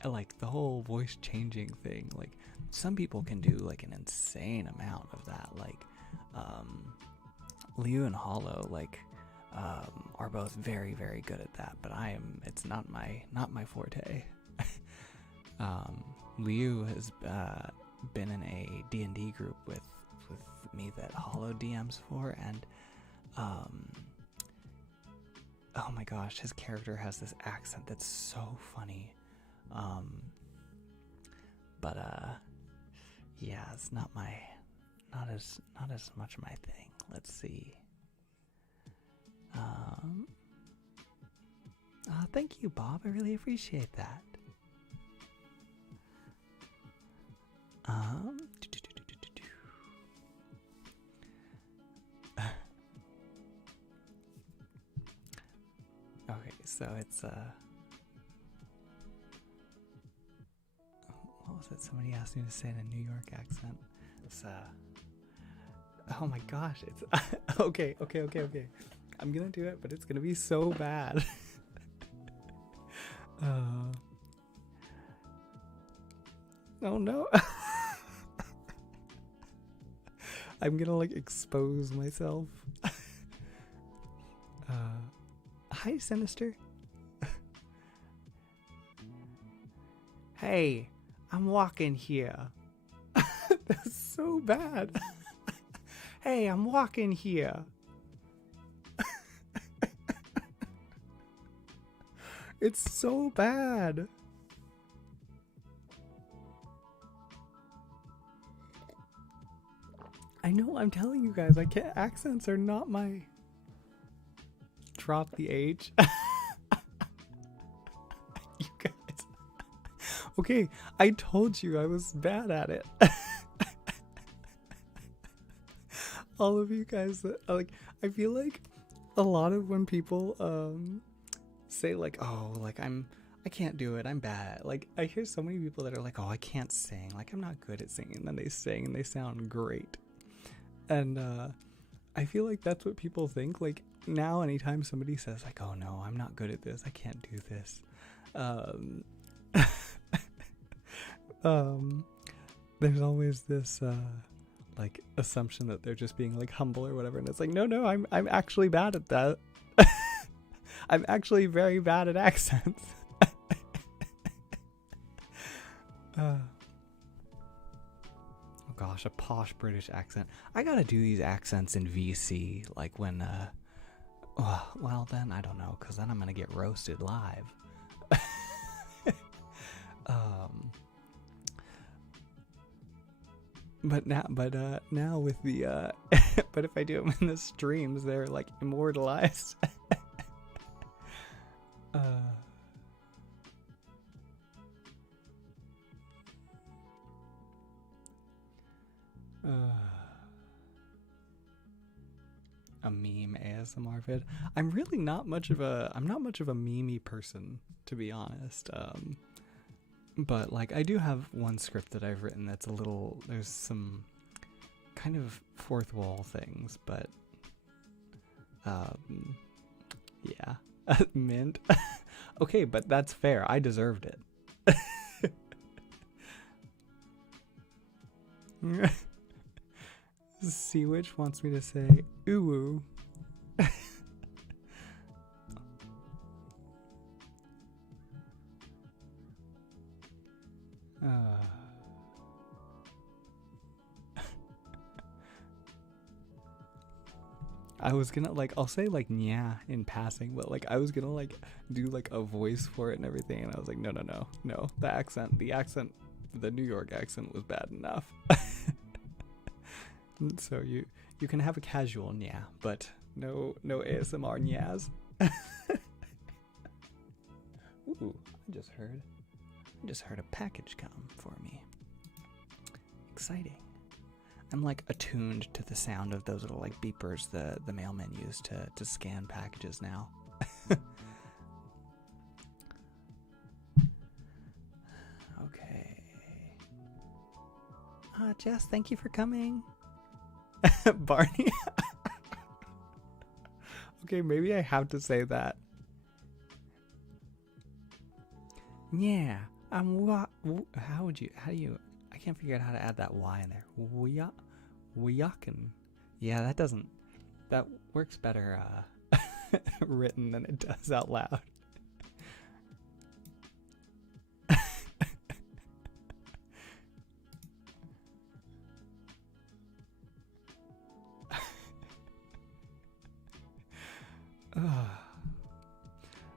like the whole voice changing thing. Like, some people can do like an insane amount of that. Like Liu and Hollow like are both very, very good at that, but it's not my forte. Liu has been in a D&D group with me that Hollow DMs for, and oh my gosh, his character has this accent that's so funny. But yeah, it's not as much my thing. Let's see. Thank you, Bob. I really appreciate that. Okay, so it's what was it? Somebody asked me to say in a New York accent. It's oh my gosh, it's okay. I'm gonna do it, but it's gonna be so bad. Oh no. I'm gonna like expose myself. Hi, Sinister. Hey, I'm walking here. That's so bad. Hey, I'm walking here. It's so bad. I know, I'm telling you guys, accents are not my... Drop the H. You guys. Okay, I told you I was bad at it. All of you guys that like, I feel like a lot of when people say like, oh, like I can't do it, I'm bad. Like I hear so many people that are like, oh, I can't sing, like I'm not good at singing, and then they sing and they sound great. And I feel like that's what people think. Like now anytime somebody says like, oh no, I'm not good at this, I can't do this, there's always this like assumption that they're just being like humble or whatever, and it's like no, I'm actually bad at that. I'm actually very bad at accents. Oh gosh, a posh British accent. I gotta do these accents in VC, like when well then I don't know, because then I'm gonna get roasted live. But now with the but if I do them in the streams, they're like immortalized. A meme ASMR vid. I'm really not much of a memey person, to be honest. But like I do have one script that I've written that's a little, there's some kind of fourth wall things, but yeah. Mint. Okay, but that's fair. I deserved it. Sea Witch wants me to say ooh. I was gonna like, I'll say like yeah in passing, but like I was gonna like do like a voice for it and everything, and I was like no, the accent, the New York accent was bad enough. So you can have a casual nya, but no ASMR nyas. Ooh, I just heard a package come for me. Exciting. I'm like attuned to the sound of those little like beepers the mailman used to scan packages now. Okay. Jess, thank you for coming. Barney. Okay, maybe I have to say that. Yeah, how do you, I can't figure out how to add that Y in there. Weyakin. Yeah, that works better written than it does out loud.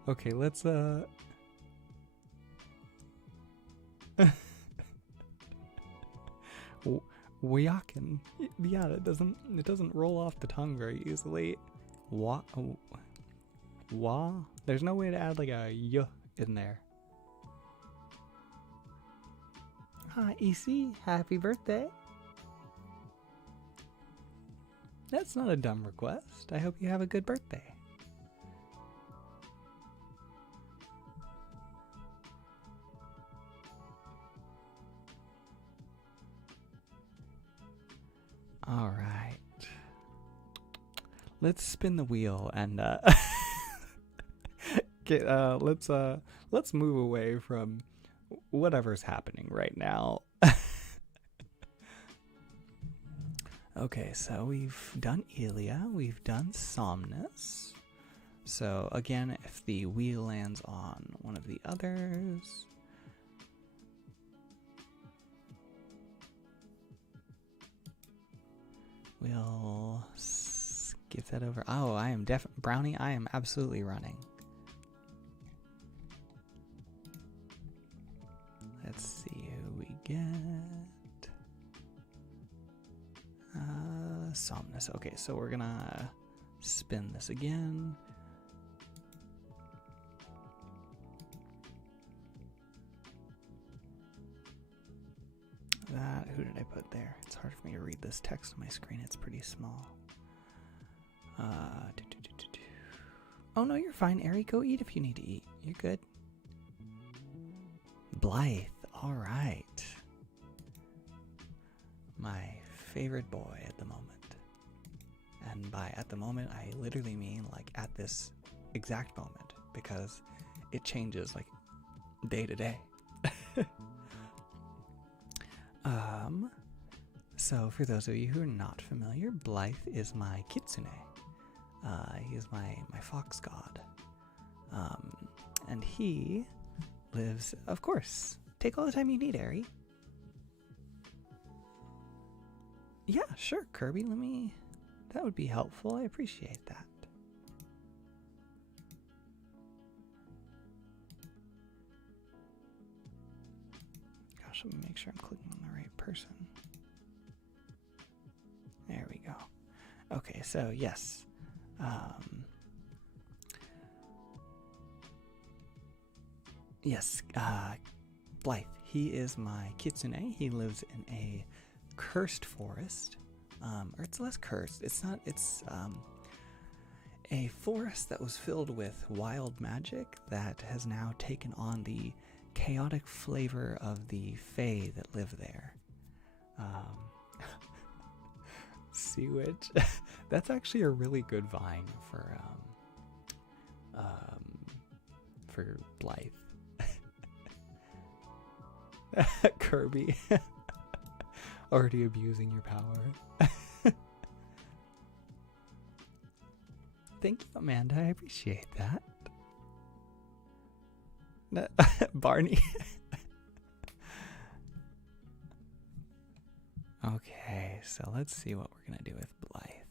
Okay, let's Weyakin. Yeah, it doesn't roll off the tongue very easily. Wa. There's no way to add like a y in there. Hi, EC. Happy birthday. That's not a dumb request. I hope you have a good birthday. All right. Let's spin the wheel and let's move away from whatever's happening right now. Okay, so we've done Elia, we've done Somnus. So again, if the wheel lands on one of the others, we'll skip that over. Oh, I am Brownie, I am absolutely running. Let's see who we get. Somnus. Okay, so we're gonna spin this again. who did I put there? It's hard for me to read this text on my screen. It's pretty small. Oh no, you're fine, Ari. Go eat if you need to eat. You're good. Blythe. All right. My favorite boy at the moment. And by at the moment, I literally mean like at this exact moment, because it changes like day to day. So for those of you who are not familiar, Blythe is my kitsune. He is my fox god. And he lives, of course. Take all the time you need, Ari. Yeah, sure, Kirby. That would be helpful. I appreciate that. Gosh, let me make sure I'm clicking on the right person. There we go. Okay, so yes. Yes, Blythe. He is my kitsune. He lives in a cursed forest. Or it's less cursed. It's not, it's a forest that was filled with wild magic that has now taken on the chaotic flavor of the fae that live there. Sea Witch. That's actually a really good vine for Blythe. Kirby. Already abusing your power. Thank you, Amanda. I appreciate that. Barney. Okay, so let's see what we're going to do with Blythe.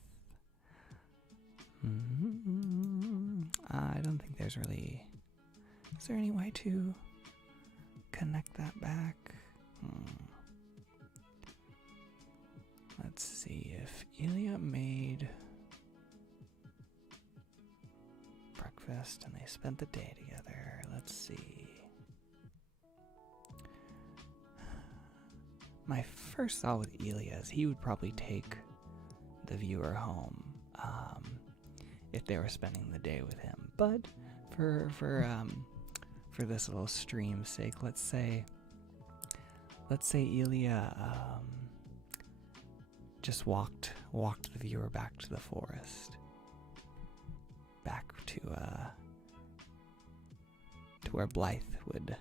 I don't think there's really... Is there any way to connect that back? Let's see if Elia made breakfast and they spent the day together. Let's see. My first thought with Elia is he would probably take the viewer home if they were spending the day with him. But for this little stream's sake, let's say Elia just walked the viewer back to the forest, back to where Blythe would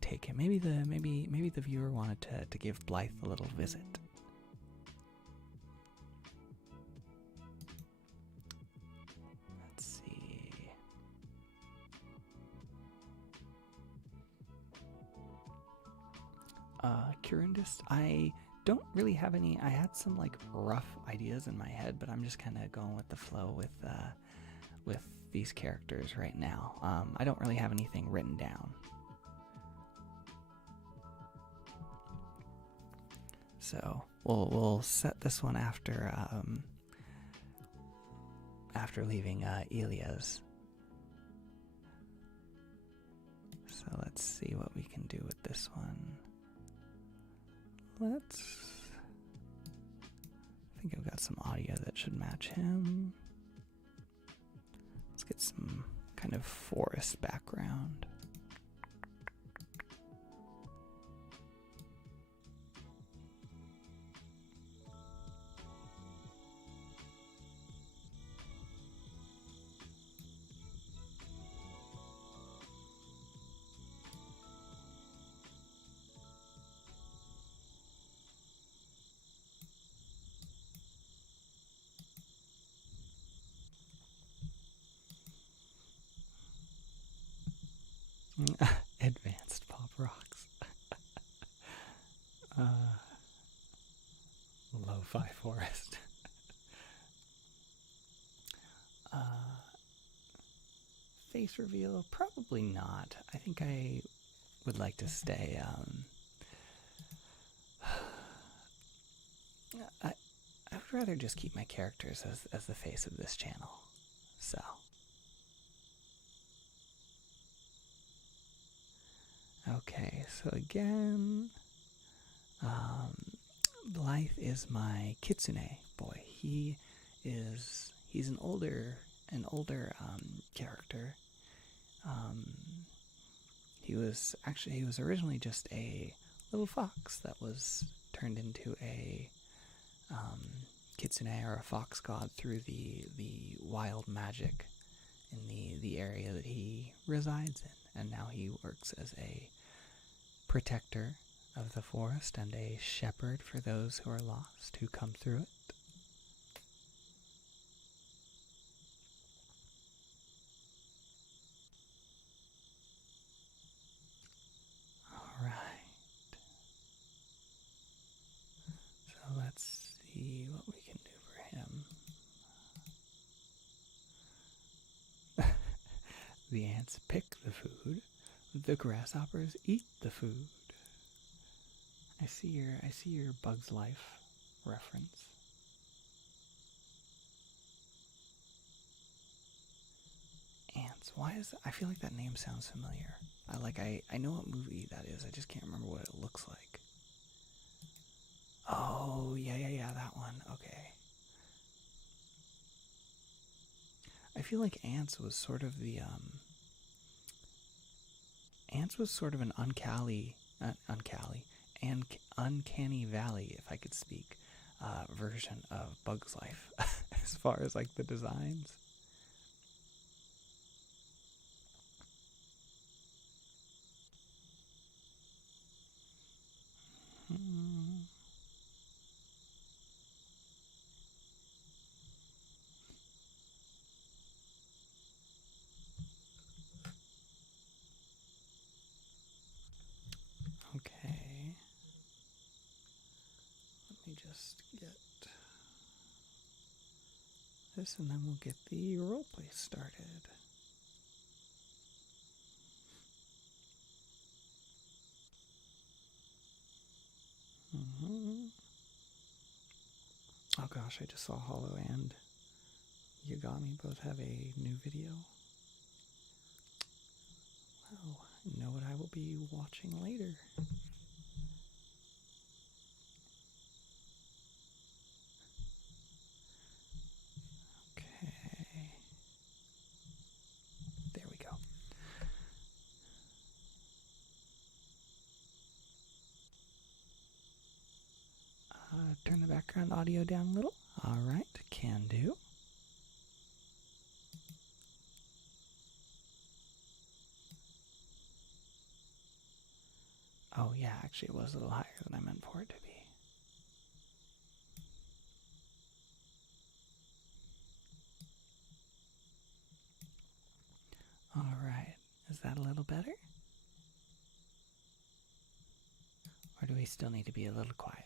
take him. Maybe the viewer wanted to give Blythe a little visit. Let's see. Curandist, I don't really have any. I had some like rough ideas in my head, but I'm just kind of going with the flow with these characters right now. I don't really have anything written down. So we'll set this one after leaving Elia's. So let's see what we can do with this one. I think I've got some audio that should match him. Let's get some kind of forest background. Advanced pop rocks. Lo-fi forest. Face reveal? Probably not. I think I would like to stay. I would rather just keep my characters as the face of this channel. So. Okay, so again, Blythe is my kitsune boy. He's an older character. He was originally just a little fox that was turned into a kitsune, or a fox god, through the wild magic in the area that he resides in, and now he works as a protector of the forest and a shepherd for those who are lost, who come through it. All right. So let's see what we can do for him. The ants pick the food. The grasshoppers eat the food. I see your Bug's Life reference. Ants. Why is that? I feel like that name sounds familiar. I know what movie that is. I just can't remember what it looks like. Oh, yeah, that one. Okay. I feel like Ants was sort of an uncanny valley, if I could speak, version of Bug's Life, as far as like the designs. Okay. Let me just get this, and then we'll get the roleplay started. Oh gosh, I just saw Hollow and Yagami both have a new video. Wow, I know what I will be watching later. Okay. There we go. Turn the background audio down a little. Alright, can do. Oh yeah, actually it was a little higher than I meant for it to be. Alright, is that a little better? Or do we still need to be a little quieter?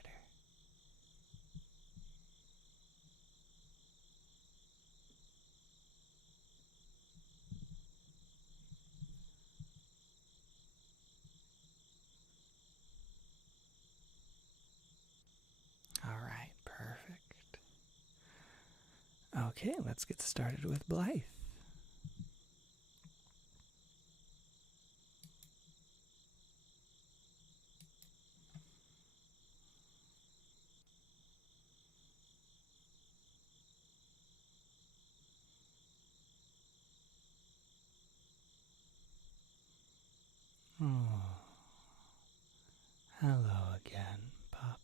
Alright, perfect. Okay, let's get started with Blythe. Oh, hello again, pup.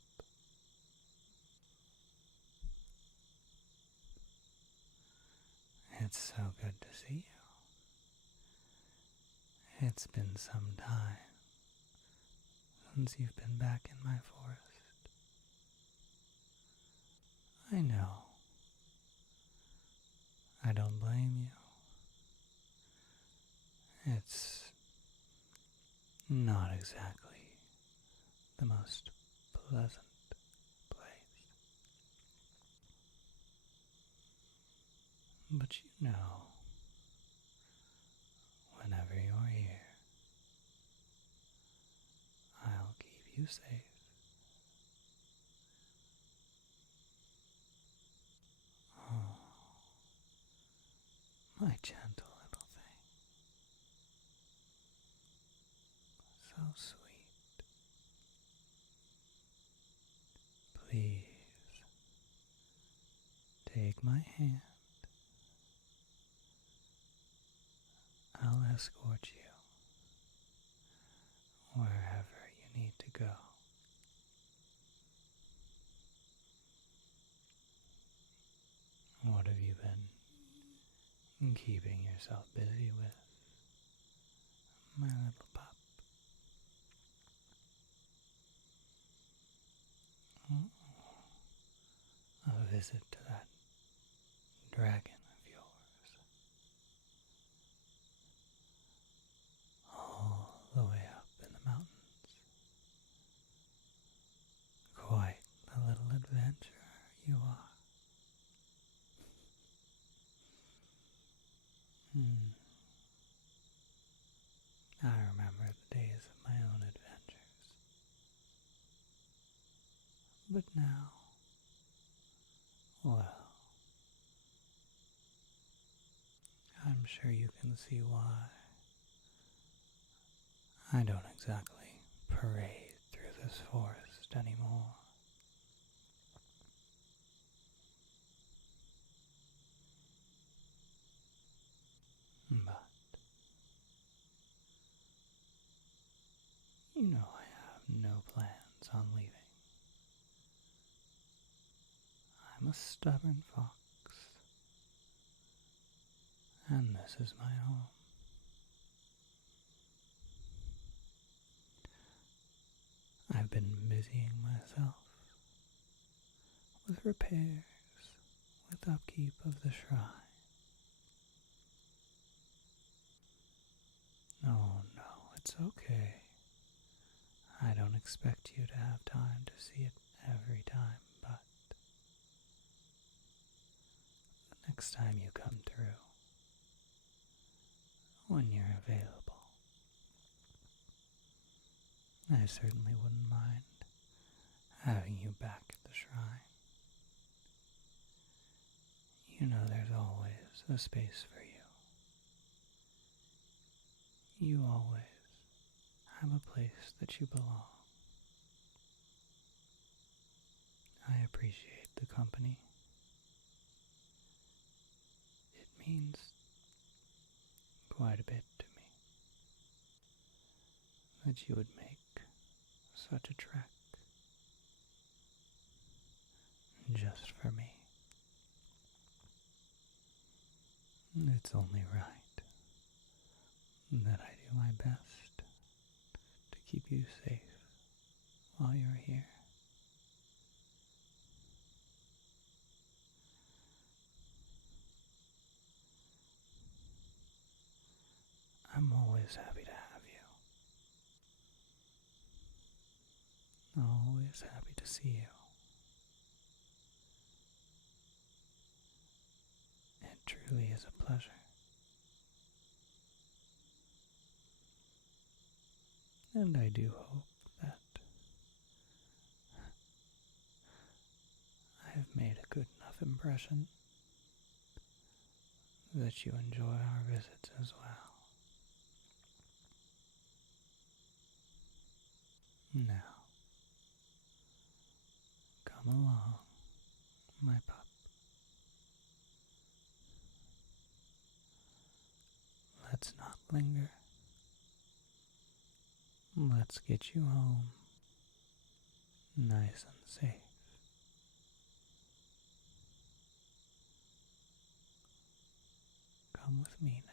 It's so good to see you. It's been some time since you've been back in my forest. I know. I don't blame you. It's not exactly the most pleasant place. But you know, whenever you're here, I'll keep you safe. Oh, my gentle little thing. So sweet. please take my hand. I'll escort you wherever you need to go. What have you been keeping yourself busy with, my little pup? A visit to that dragon of yours. All the way up in the mountains. Quite the little adventurer you are. I remember the days of my own adventures. But now, well, I'm sure you can see why I don't exactly parade through this forest anymore. But you know I have no plans on leaving. I'm a stubborn fox, and this is my home. I've been busying myself with repairs, with upkeep of the shrine. Oh no, it's okay. I don't expect you to have time to see it every time, but the next time you come through, when you're available, I certainly wouldn't mind having you back at the shrine. You know there's always a space for you. You always have a place that you belong. I appreciate the company. It means quite a bit to me that you would make such a trek just for me. It's only right that I do my best to keep you safe while you're here. I'm always happy to have you. Always happy to see you. It truly is a pleasure. And I do hope that I have made a good enough impression that you enjoy our visits as well. Now, come along, my pup. Let's not linger. Let's get you home, nice and safe. Come with me now.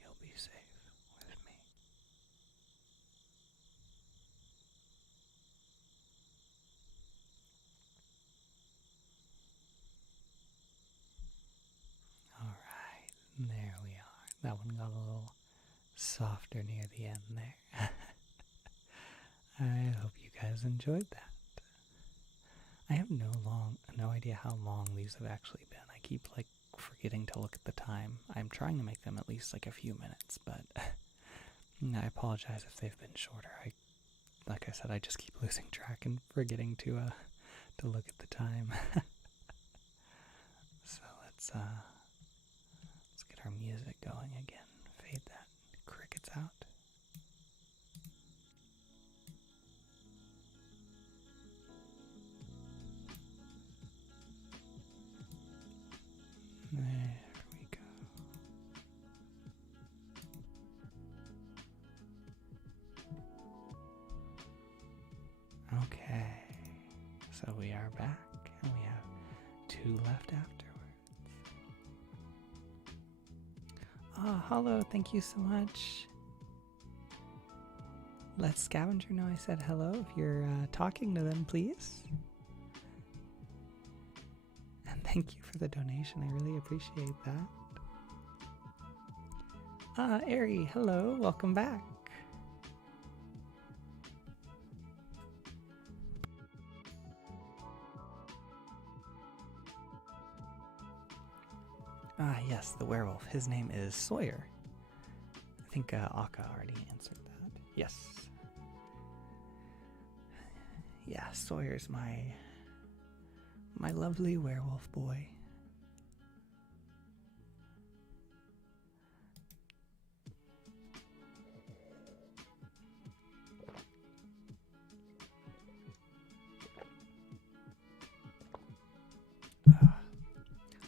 You'll be safe with me. Alright, there we are. That one got a little softer near the end there. I hope you guys enjoyed that. I have no idea how long these have actually been. I keep forgetting to look at the time. I'm trying to make them at least a few minutes, but I apologize if they've been shorter. Like I said, I just keep losing track and forgetting to look at the time. So let's get our music going again. Fade that crickets out. 2 left afterwards. Ah, hello, thank you so much. Let Scavenger know I said hello if you're talking to them, please. And thank you for the donation, I really appreciate that. Ah, Ari, hello, welcome back. Ah, yes, the werewolf. His name is Sawyer. I think Akka already answered that. Yes. Yeah, Sawyer's my lovely werewolf boy.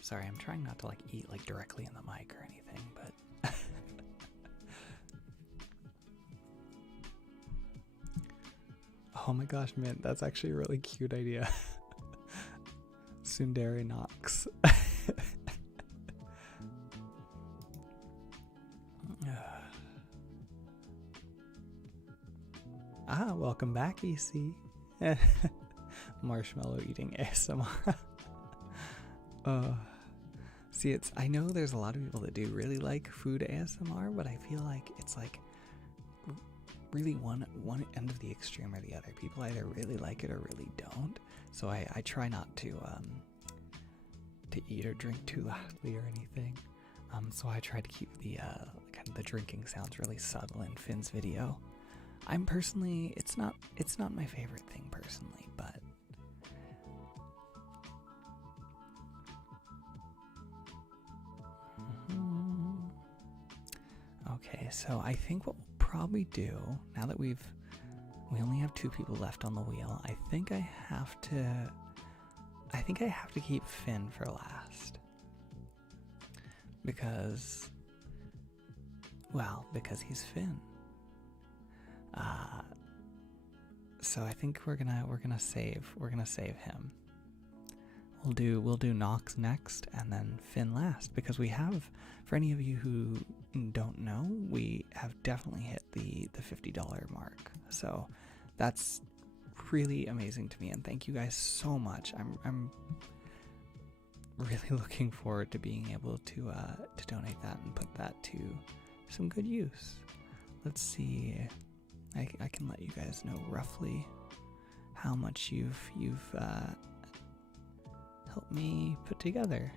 Sorry, I'm trying not to like eat like directly in the mic or anything, but oh my gosh, Mint, that's actually a really cute idea. Sundari Knox. Ah, welcome back, EC. Marshmallow eating ASMR. See, I know there's a lot of people that do really like food ASMR, but I feel like it's like really one end of the extreme or the other. People either really like it or really don't. So I try not to eat or drink too loudly or anything. So I try to keep the kind of the drinking sounds really subtle in Finn's video. I'm personally, it's not my favorite thing personally, but okay, so I think what we'll probably do, now that we only have 2 people left on the wheel, I think I have to keep Finn for last. Because he's Finn. So I think we're gonna save him. We'll do Nox next and then Finn last, because we have, for any of you who don't know, we have definitely hit the $50 mark. So that's really amazing to me, and thank you guys so much. I'm really looking forward to being able to donate that and put that to some good use. Let's see. I can let you guys know roughly how much you've helped me put together.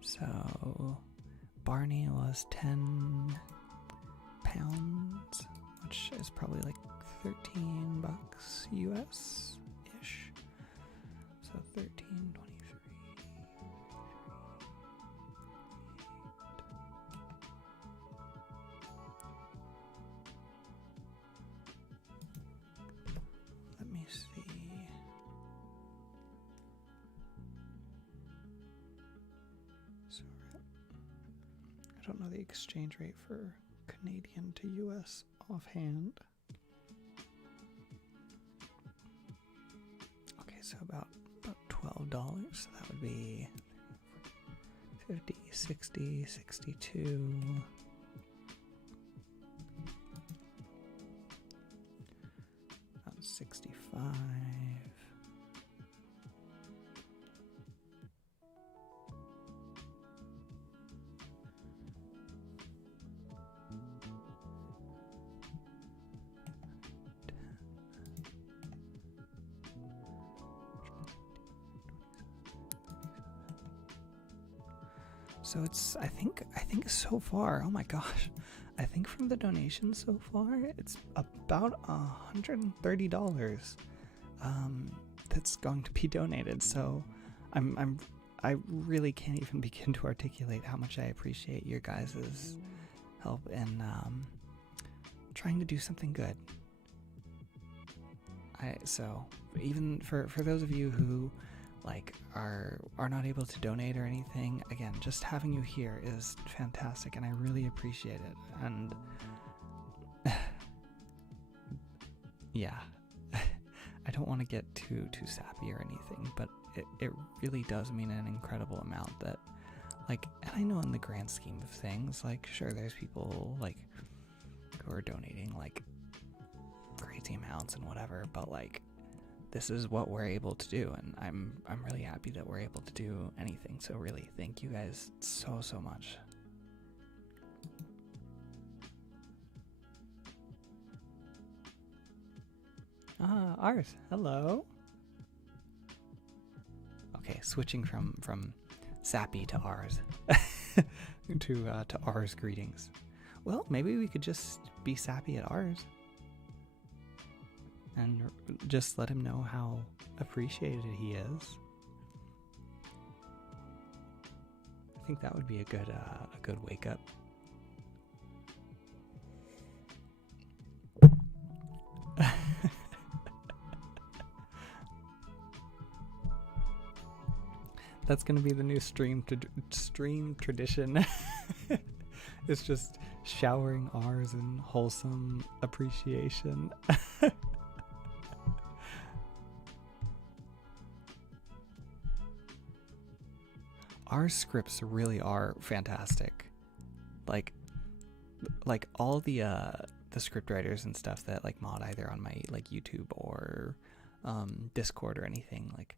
So Barney was £10, which is probably like $13 US ish. So 13.23. Let me see. So I don't know the exchange rate for Canadian to US offhand. Okay, so about $12. So that would be 50, 60, 62. About 65. So it's, I think so far, oh my gosh, I think from the donation so far, it's about $130 that's going to be donated. So I really can't even begin to articulate how much I appreciate your guys' help in trying to do something good. So even for those of you who like are not able to donate or anything, again, just having you here is fantastic, and I really appreciate it. And yeah, I don't want to get too sappy or anything, but it really does mean an incredible amount that, like, and I know in the grand scheme of things, like, sure, there's people, like, who are donating, like, crazy amounts and whatever, but, like, this is what we're able to do, and I'm really happy that we're able to do anything, so really, thank you guys so much. Ours, hello. Okay, switching from sappy to ours to ours greetings. Well, maybe we could just be sappy at ours and just let him know how appreciated he is. I think that would be a good wake up. That's gonna be the new stream tradition. It's just showering ours in wholesome appreciation. Our scripts really are fantastic. Like all the script writers and stuff that like mod either on my like YouTube or Discord or anything, like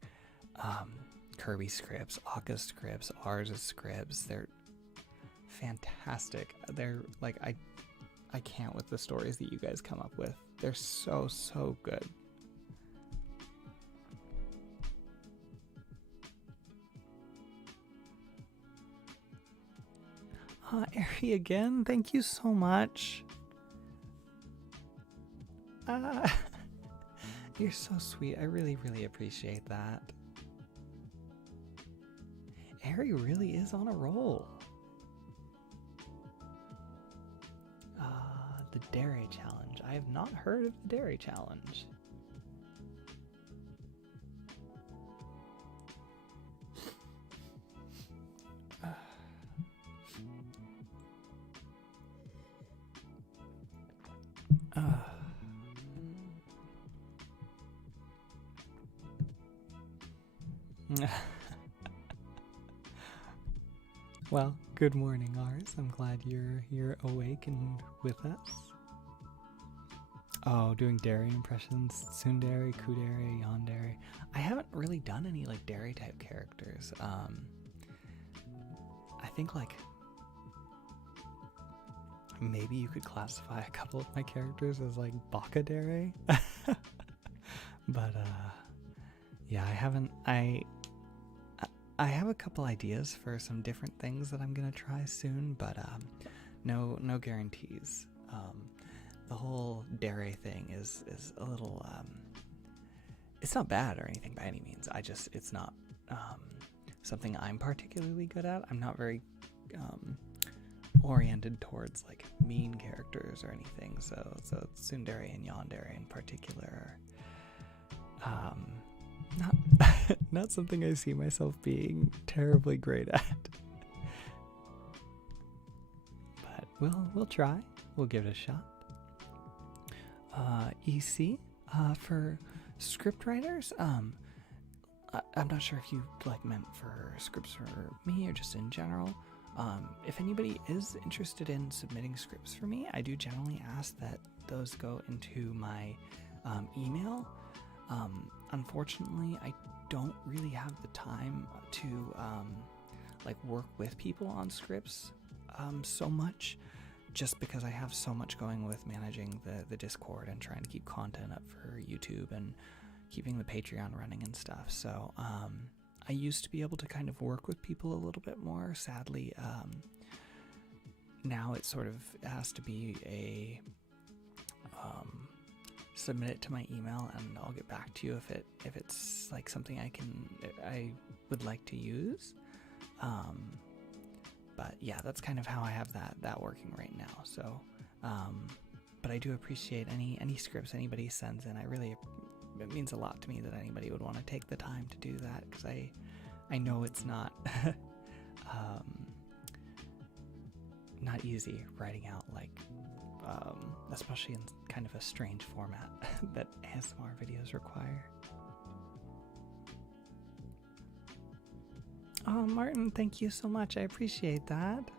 Kirby scripts, Akka scripts, ours scripts, they're fantastic. They're like, I can't with the stories that you guys come up with. They're so good. Ari again, thank you so much. You're so sweet. I really appreciate that. Ari really is on a roll. The dairy challenge. I have not heard of the dairy challenge. Well, good morning, Ars. I'm glad you're awake and with us. Oh, doing dairy impressions. Tsundere, Kudere, Yandere. I haven't really done any like dairy type characters. I think like maybe you could classify a couple of my characters as like Baka dairy. But yeah, I have a couple ideas for some different things that I'm gonna try soon, but no guarantees. The whole dairy thing is a little it's not bad or anything by any means. It's not something I'm particularly good at. I'm not very oriented towards like mean characters or anything. So Tsundere and Yandere in particular, not something I see myself being terribly great at. But we'll try. We'll give it a shot. EC for script writers. I'm not sure if you like meant for scripts for me or just in general. If anybody is interested in submitting scripts for me, I do generally ask that those go into my email. Unfortunately, I don't really have the time to like work with people on scripts so much, just because I have so much going with managing the Discord and trying to keep content up for YouTube and keeping the Patreon running and stuff. So I used to be able to kind of work with people a little bit more. Sadly, now it sort of has to be a submit it to my email and I'll get back to you if it's like something I would like to use. But yeah, that's kind of how I have that working right now. So, but I do appreciate any scripts anybody sends in. It means a lot to me that anybody would want to take the time to do that, because I know it's not not easy writing out, like, especially in kind of a strange format that ASMR videos require. Oh, Martin, thank you so much. I appreciate that.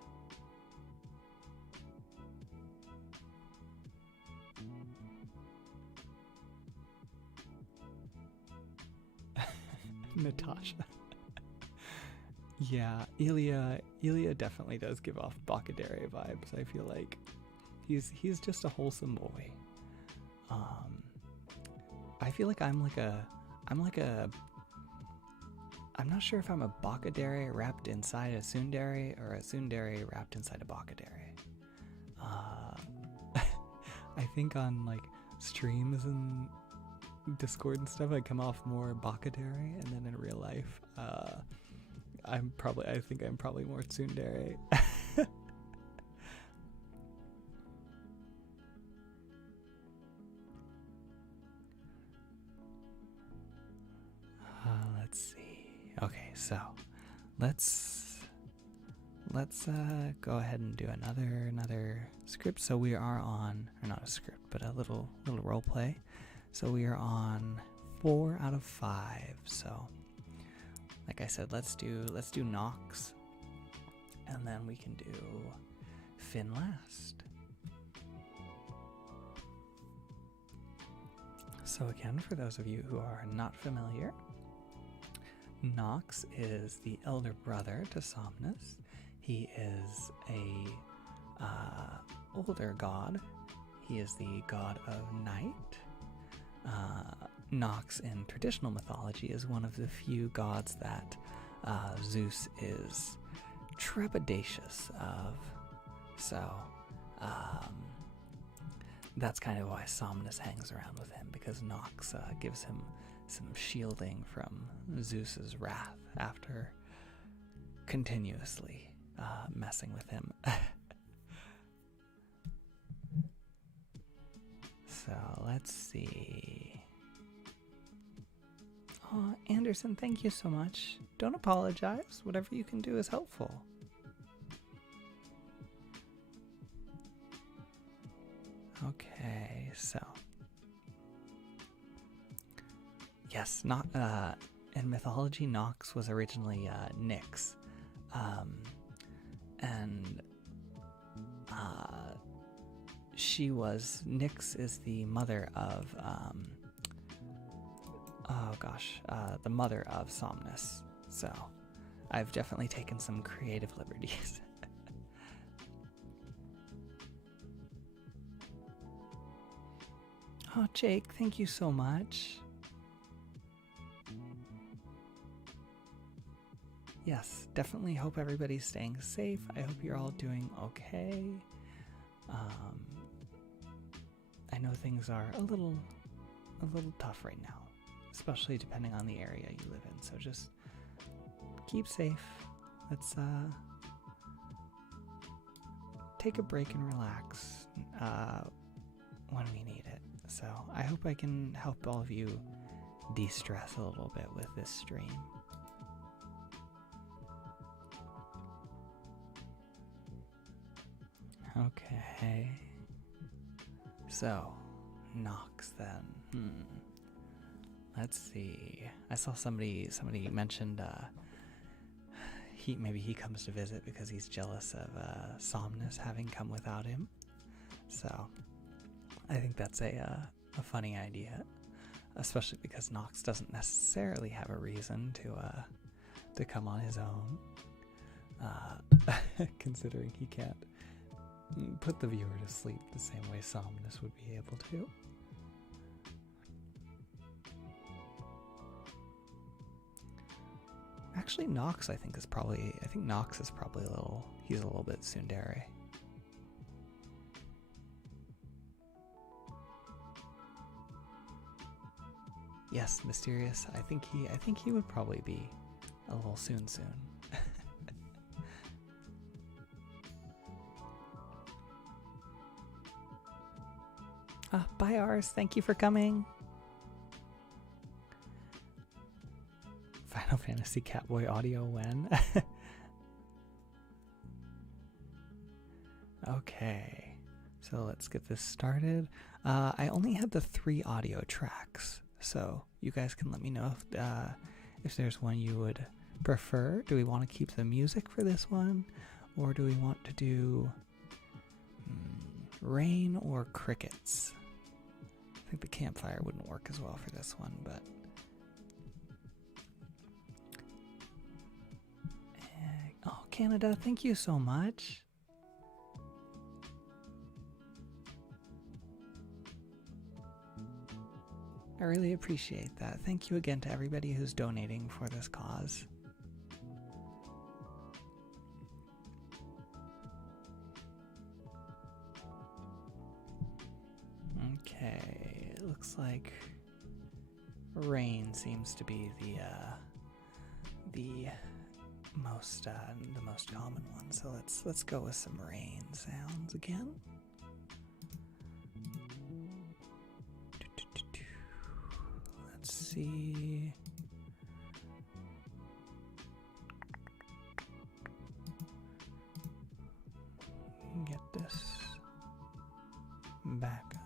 Natasha. Yeah, Ilya definitely does give off Bakadere vibes. I feel like he's just a wholesome boy. I feel like I'm not sure if I'm a Bakadere wrapped inside a tsundere or a tsundere wrapped inside a Bakadere. I think on like streams and Discord and stuff I come off more Bakadere, and then in real life I think I'm probably more tsundere. Let's see. Okay, so let's go ahead and do another script. So we are on, or not a script, but a little role play. So we are on 4 out of 5. So like I said, let's do Nox, and then we can do Finn last. So again, for those of you who are not familiar, Nox is the elder brother to Somnus. He is a older god. He is the god of night. Nox in traditional mythology is one of the few gods that Zeus is trepidatious of. So that's kind of why Somnus hangs around with him, because Nox gives him some shielding from Zeus's wrath after continuously messing with him. So let's see. Oh, Anderson, thank you so much. Don't apologize. Whatever you can do is helpful. Okay, so yes, not in mythology, Nox was originally Nyx, and Nyx is the mother of the mother of Somnus. So I've definitely taken some creative liberties. Oh, Jake, thank you so much. Yes, definitely hope everybody's staying safe. I hope you're all doing okay. I know things are a little tough right now, especially depending on the area you live in. So just keep safe. Let's take a break and relax when we need it. So I hope I can help all of you de-stress a little bit with this stream. Okay. So, Nox then. Let's see. I saw somebody mentioned maybe he comes to visit because he's jealous of Somnus having come without him. So I think that's a funny idea, especially because Nox doesn't necessarily have a reason to come on his own, considering he can't put the viewer to sleep the same way Somnus would be able to. Actually, Nox I think Nox is probably he's a little bit tsundere. Yes, Mysterious. I think he would probably be a little soon. Bye, Ars. Thank you for coming. Final Fantasy Catboy audio when? Okay, so let's get this started. I only have the 3 audio tracks, so you guys can let me know if there's one you would prefer. Do we want to keep the music for this one, or do we want to do rain or crickets? I think the campfire wouldn't work as well for this one, but oh, Canada, thank you so much. I really appreciate that. Thank you again to everybody who's donating for this cause. Okay, it looks like rain seems to be the most common one. So let's go with some rain sounds again. Let's see. Get this back up.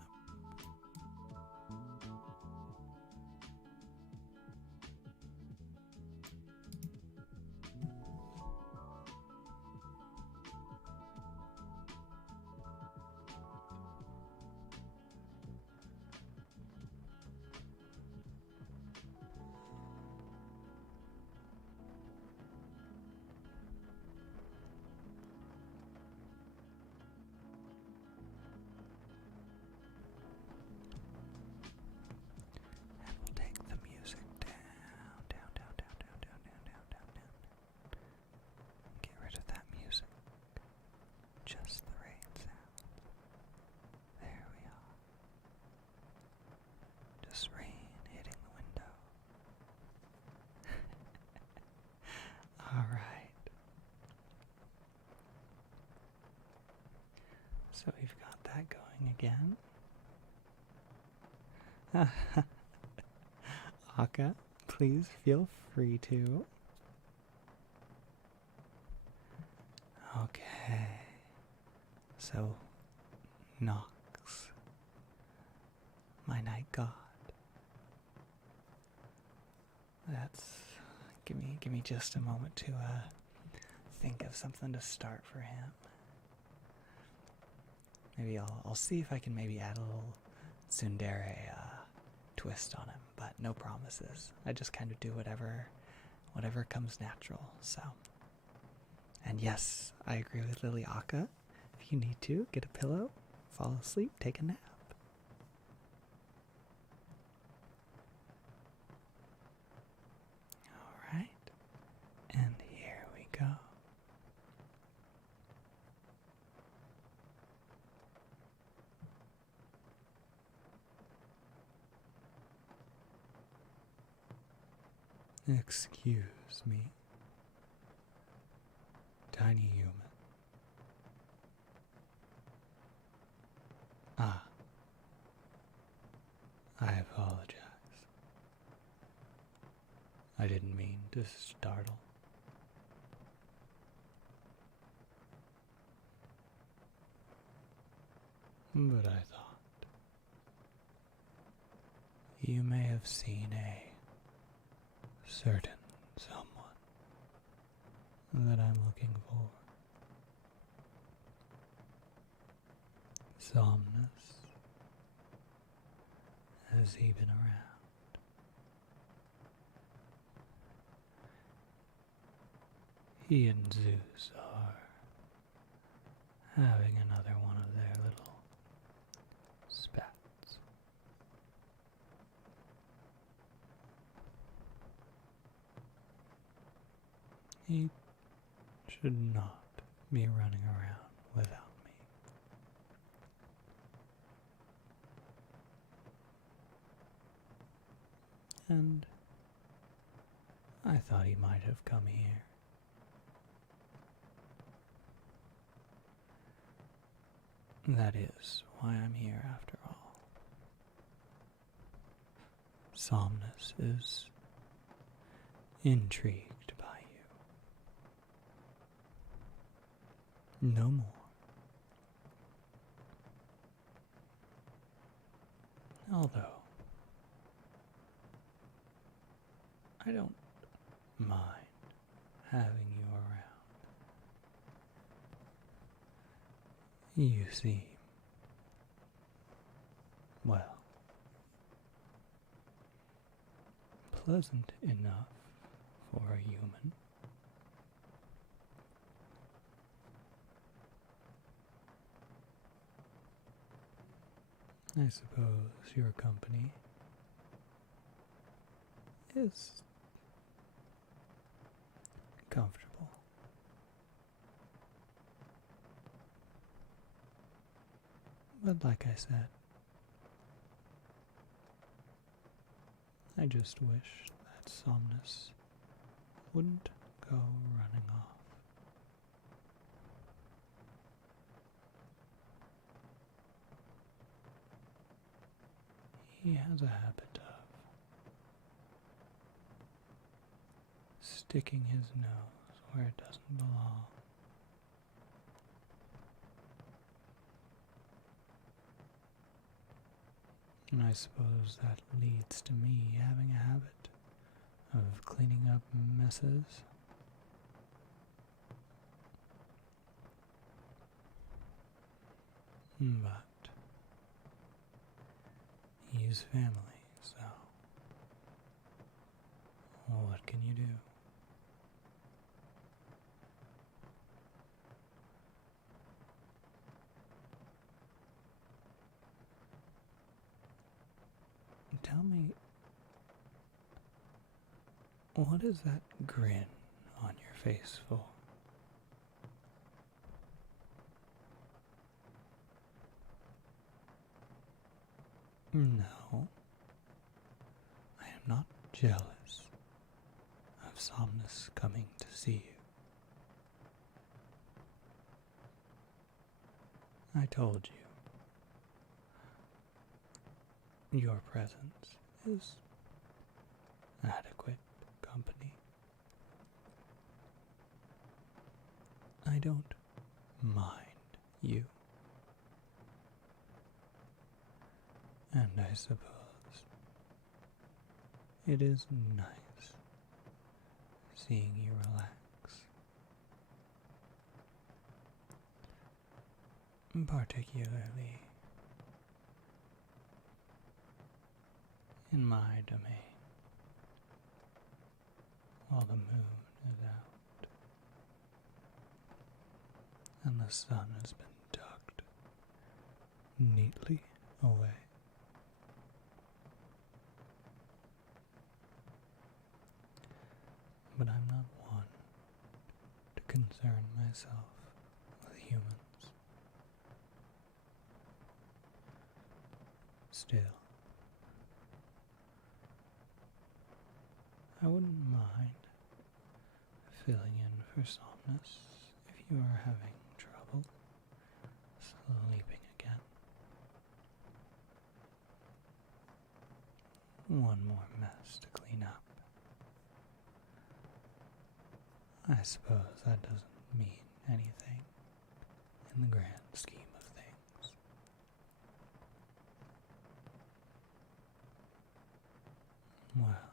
So we've got that going again. Aka, please feel free to. Okay. So, Nox, my night god. Give me just a moment to think of something to start for him. Maybe I'll see if I can maybe add a little tsundere twist on him, but no promises. I just kind of do whatever comes natural. So, and yes, I agree with Lily Aka. If you need to, get a pillow, fall asleep, take a nap. All right, and here we go. Excuse me, tiny human. Ah, I apologize. I didn't mean to startle. But I thought you may have seen a certain someone that I'm looking for. Somnus. Has he been around? He and Zeus are having another one of their little spats. He should not be running around without me. And I thought he might have come here. That is why I'm here after all. Somnus is intrigued by you. No more. Although, I don't mind having you around. You seem, well, pleasant enough for a human. I suppose your company is comfortable. But like I said, I just wish that Somnus wouldn't go running off. He has a habit of sticking his nose where it doesn't belong. And I suppose that leads to me having a habit of cleaning up messes. But he's family, so what can you do? Tell me, what is that grin on your face for? No, I am not jealous of Somnus coming to see you. I told you, your presence is adequate company. I don't mind you. And I suppose it is nice seeing you relax. Particularly in my domain, while the moon is out and the sun has been tucked neatly away. But I'm not one to concern myself with humans. Still, I wouldn't mind filling in for Somnus if you are having trouble sleeping again. One more mess to clean up. I suppose that doesn't mean anything in the grand scheme of things. Well,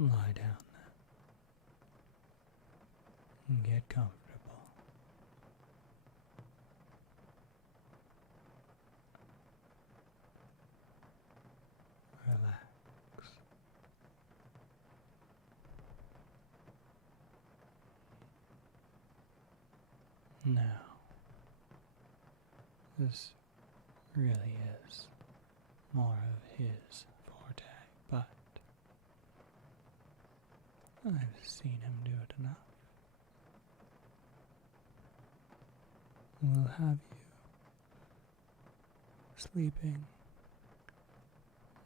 lie down then and get comfortable. Relax. Now, this really is more of his forte, but I've seen him do it enough. We'll have you sleeping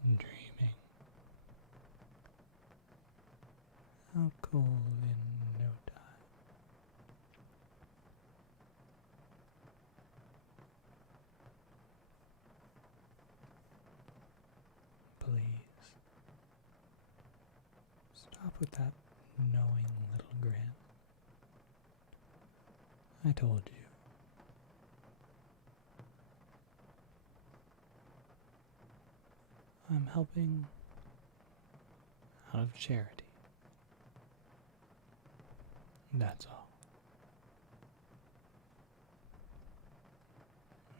and dreaming out cold in no time. Please, stop with that knowing little grin. I told you. I'm helping out of charity. That's all.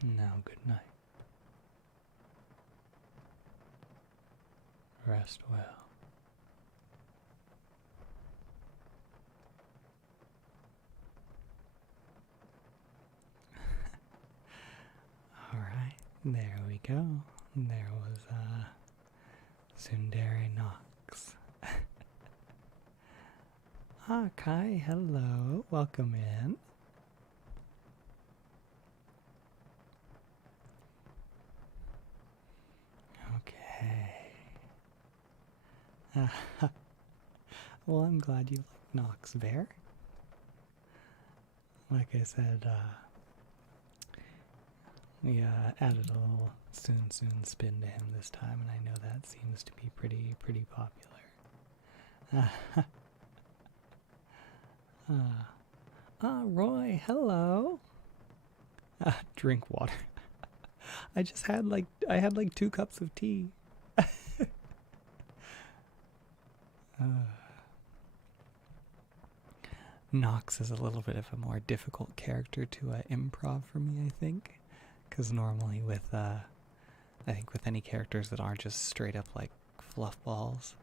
Now, good night. Rest well. Alright, there we go. There was Sundari Knox. Kai, hello. Welcome in. Okay. Well, I'm glad you like Knox Bear. Like I said, we added a little soon spin to him this time, and I know that seems to be pretty popular. Roy, hello. Drink water. I just had like 2 cups of tea. Knox is a little bit of a more difficult character to improv for me, I think, because normally with I think with any characters that aren't just straight up like fluff balls,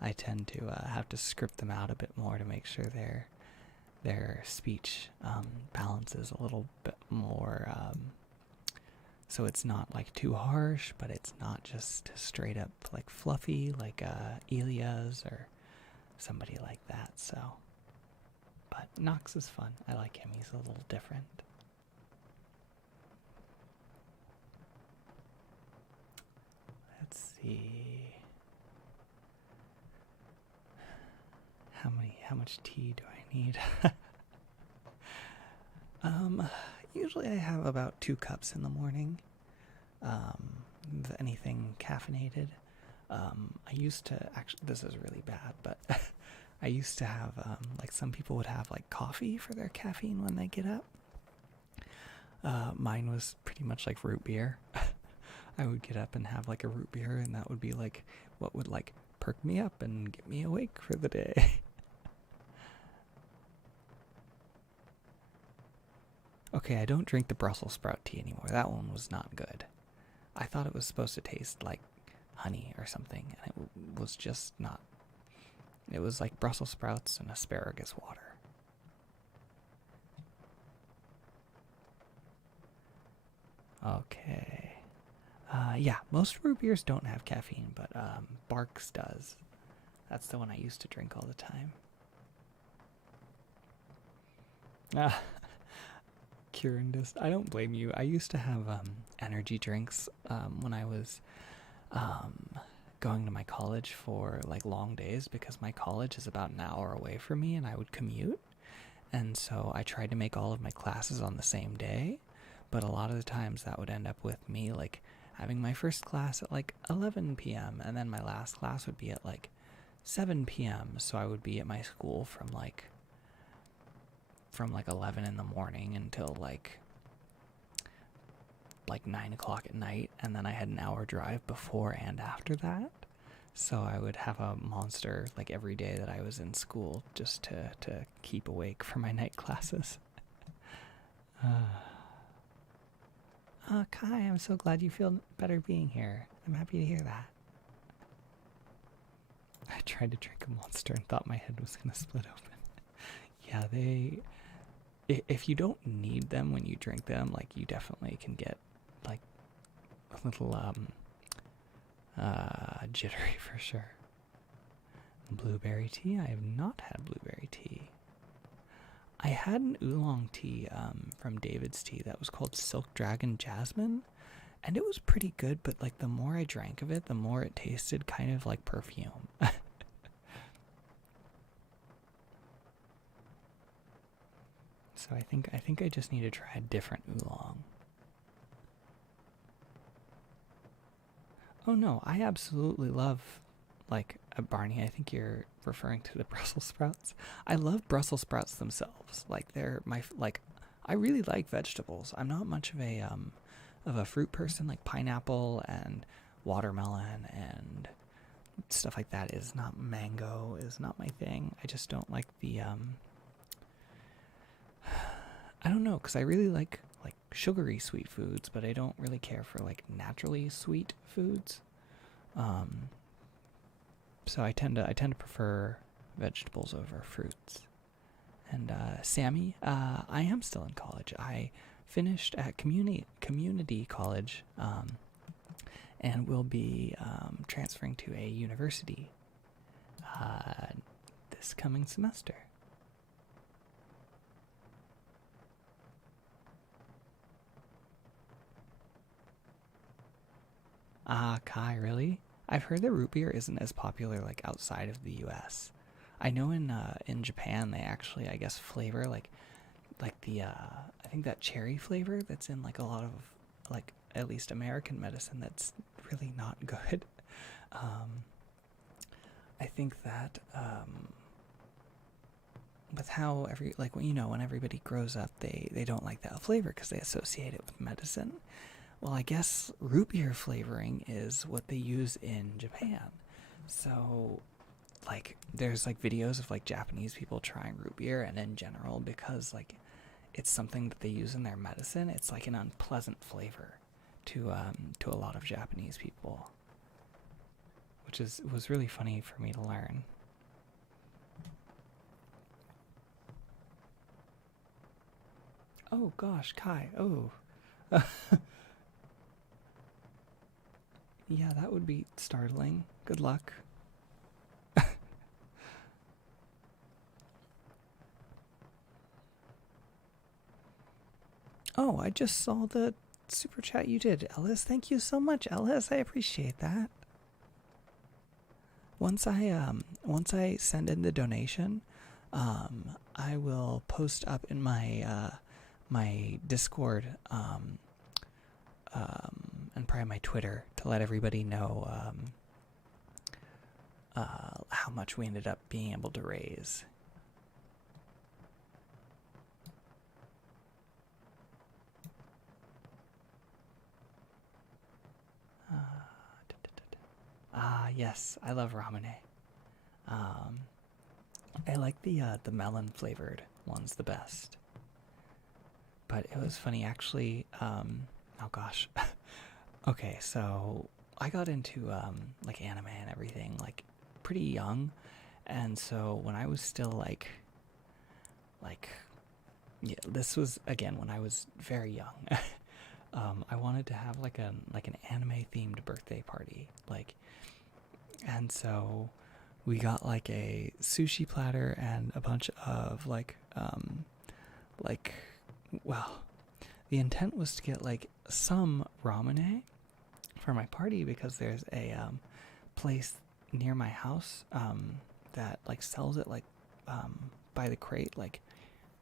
I tend to have to script them out a bit more to make sure their speech balances a little bit more, so it's not like too harsh, but it's not just straight up like fluffy like Elia's or somebody like that. So, but Knox is fun. I like him. He's a little different. Let's see. How much tea do I need? Usually I have about 2 cups in the morning. Anything caffeinated. I used to actually, this is really bad, but I used to have, like some people would have like coffee for their caffeine when they get up. Mine was pretty much like root beer. I would get up and have like a root beer, and that would be like what would like perk me up and get me awake for the day. Okay, I don't drink the Brussels sprout tea anymore. That one was not good. I thought it was supposed to taste like honey or something, and it was just not. It was like Brussels sprouts and asparagus water. Okay. Yeah, most root beers don't have caffeine, but Barks does. That's the one I used to drink all the time. Kieran, I don't blame you. I used to have energy drinks when I was going to my college for like long days, because my college is about an hour away from me and I would commute. And so I tried to make all of my classes on the same day, but a lot of the times that would end up with me like having my first class at like 11 p.m. and then my last class would be at like 7 p.m. So I would be at my school from like 11 in the morning until like 9 o'clock at night, and then I had an hour drive before and after that. So I would have a monster like every day that I was in school just to keep awake for my night classes. Kai, I'm so glad you feel better being here. I'm happy to hear that. I tried to drink a monster and thought my head was going to split open. Yeah, if you don't need them when you drink them, like you definitely can get like a little jittery for sure. Blueberry tea? I have not had blueberry tea. I had an oolong tea from David's Tea that was called Silk Dragon Jasmine, and it was pretty good, but like the more I drank of it, the more it tasted kind of like perfume. So I think I just need to try a different oolong. Oh no, I absolutely love, like, Barney, I think you're referring to the Brussels sprouts. I love Brussels sprouts themselves. Like, they're I really like vegetables. I'm not much of a fruit person, like pineapple and watermelon and stuff like that is not. Mango is not my thing. I just don't like the I don't know, because I really like sugary sweet foods, but I don't really care for like naturally sweet foods. So I tend to prefer vegetables over fruits. And Sammy, I am still in college. I finished at community college, and will be transferring to a university this coming semester. Kai, really? I've heard that root beer isn't as popular like outside of the U.S. I know in Japan they actually, I guess, flavor like the I think that cherry flavor that's in like a lot of like at least American medicine that's really not good. I think that with how when everybody grows up, they don't like that flavor because they associate it with medicine. Well, I guess root beer flavoring is what they use in Japan. So, like, there's like videos of like Japanese people trying root beer, and in general, because like it's something that they use in their medicine, it's like an unpleasant flavor to a lot of Japanese people, which was really funny for me to learn. Oh gosh, Kai. Oh. Yeah, that would be startling. Good luck. Oh, I just saw the super chat you did, Ellis. Thank you so much, Ellis. I appreciate that. Once I send in the donation, I will post up in my Discord and probably my Twitter to let everybody know how much we ended up being able to raise. Yes, I love ramune. I like the melon flavored ones the best. But it was funny actually. Oh gosh. Okay, so I got into like anime and everything like pretty young, and so when I was still like yeah, this was again when I was very young. I wanted to have like an anime themed birthday party, and so we got like a sushi platter and a bunch of well, the intent was to get like some ramen for my party because there's a place near my house that like sells it like by the crate. Like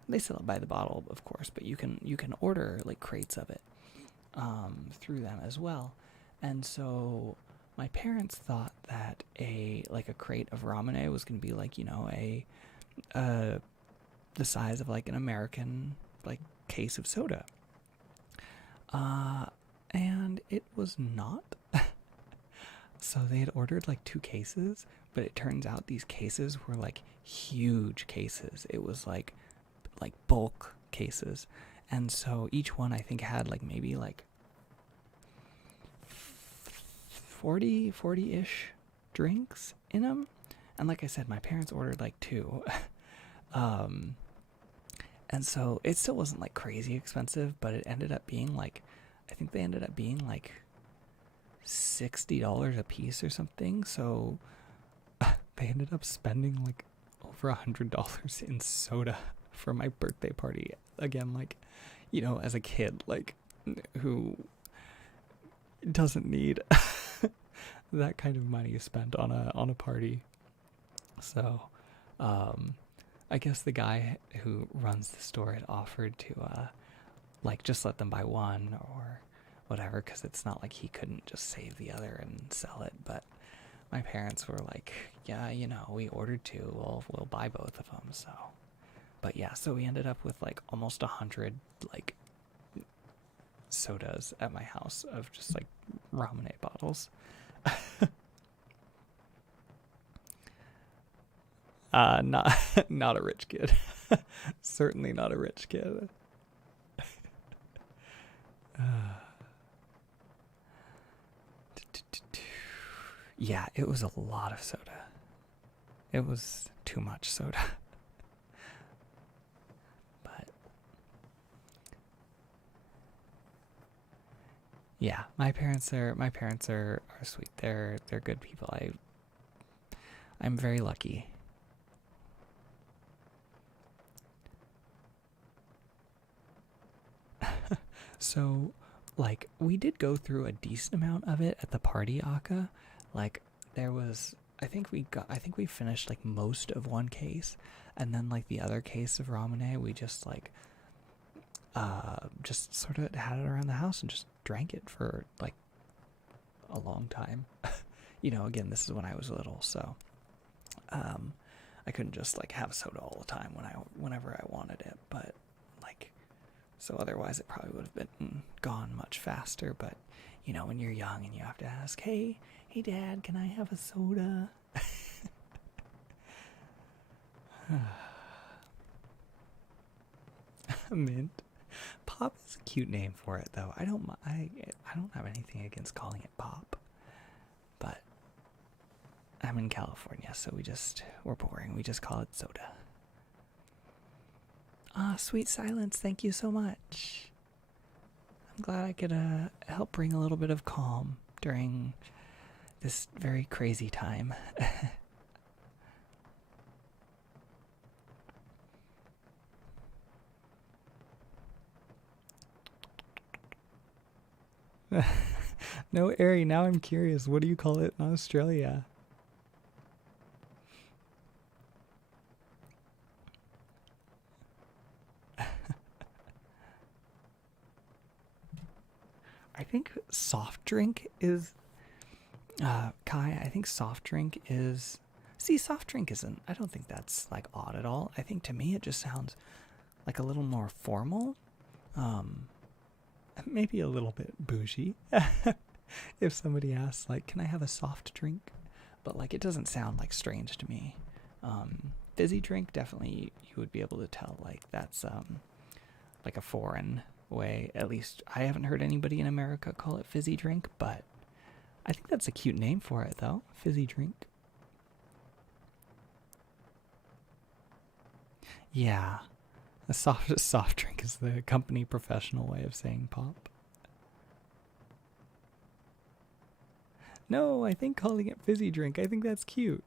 they sell it by the bottle, of course, but you can order like crates of it through them as well. And so my parents thought that a crate of ramen was going to be like the size of like an American like case of soda. And it was not. So they had ordered like 2 cases, but it turns out these cases were like huge cases. It was like bulk cases. And so each one I think had like maybe like 40-ish drinks in them. And like I said, my parents ordered like 2. And so it still wasn't like crazy expensive, but it ended up being like, I think they ended up being like $60 a piece or something. So they ended up spending like over $100 in soda for my birthday party. Again, like, as a kid, like, who doesn't need that kind of money spent on a party. So, I guess the guy who runs the store had offered to, just let them buy one or whatever, because it's not like he couldn't just save the other and sell it. But my parents were like, yeah, we ordered 2, we'll buy both of them. So, but yeah, so we ended up with like almost 100 like sodas at my house of just like ramen bottles. Not not a rich kid. Certainly not a rich kid. Yeah, it was a lot of soda. It was too much soda. But yeah, my parents are sweet. They're good people. I'm very lucky. So, like, we did go through a decent amount of it at the party, Aka. Like, there was, I think we finished like most of one case, and then like the other case of ramune, we just sort of had it around the house and just drank it for like a long time. Again, this is when I was little, so I couldn't just like have soda all the time whenever I wanted it, but like, so otherwise it probably would have been gone much faster. But when you're young and you have to ask, hey Dad, can I have a soda? Mint. Pop is a cute name for it, though. I don't have anything against calling it pop, but I'm in California, so we're boring. We just call it soda. Sweet Silence, thank you so much. I'm glad I could help bring a little bit of calm during this very crazy time. No, Ari, now I'm curious. What do you call it in Australia? I think soft drink is Kai, I think soft drink is... See, soft drink isn't... I don't think that's, like, odd at all. I think, to me, it just sounds, like, a little more formal. Maybe a little bit bougie. If somebody asks, like, can I have a soft drink? But, like, it doesn't sound, like, strange to me. Fizzy drink, definitely, you would be able to tell, like, that's, like, a foreign way. At least, I haven't heard anybody in America call it fizzy drink, but... I think that's a cute name for it, though. Fizzy drink. Yeah. A soft drink is the company professional way of saying pop. No, I think calling it fizzy drink, I think that's cute.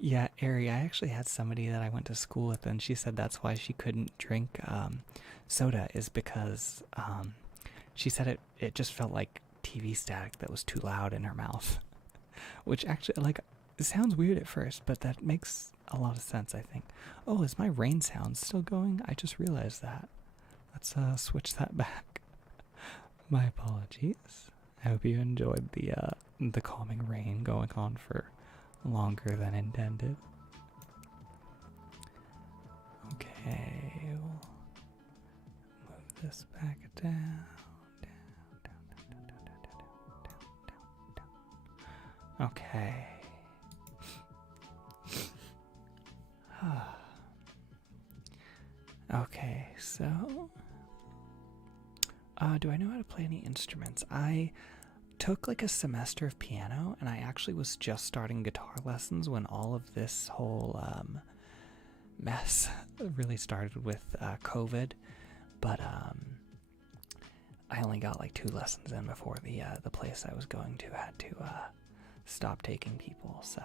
Yeah, Ari, I actually had somebody that I went to school with, and she said that's why she couldn't drink soda, is because she said it just felt like TV static that was too loud in her mouth. Which actually, like, it sounds weird at first, but that makes a lot of sense, I think. Oh, is my rain sound still going? I just realized that. Let's switch that back. My apologies. I hope you enjoyed the calming rain going on for longer than intended. Okay, we'll move this back down. Okay. Okay, so do I know how to play any instruments? I took like a semester of piano, and I actually was just starting guitar lessons when all of this whole mess really started with COVID. But I only got like 2 lessons in before the place I was going to had to stop taking people. So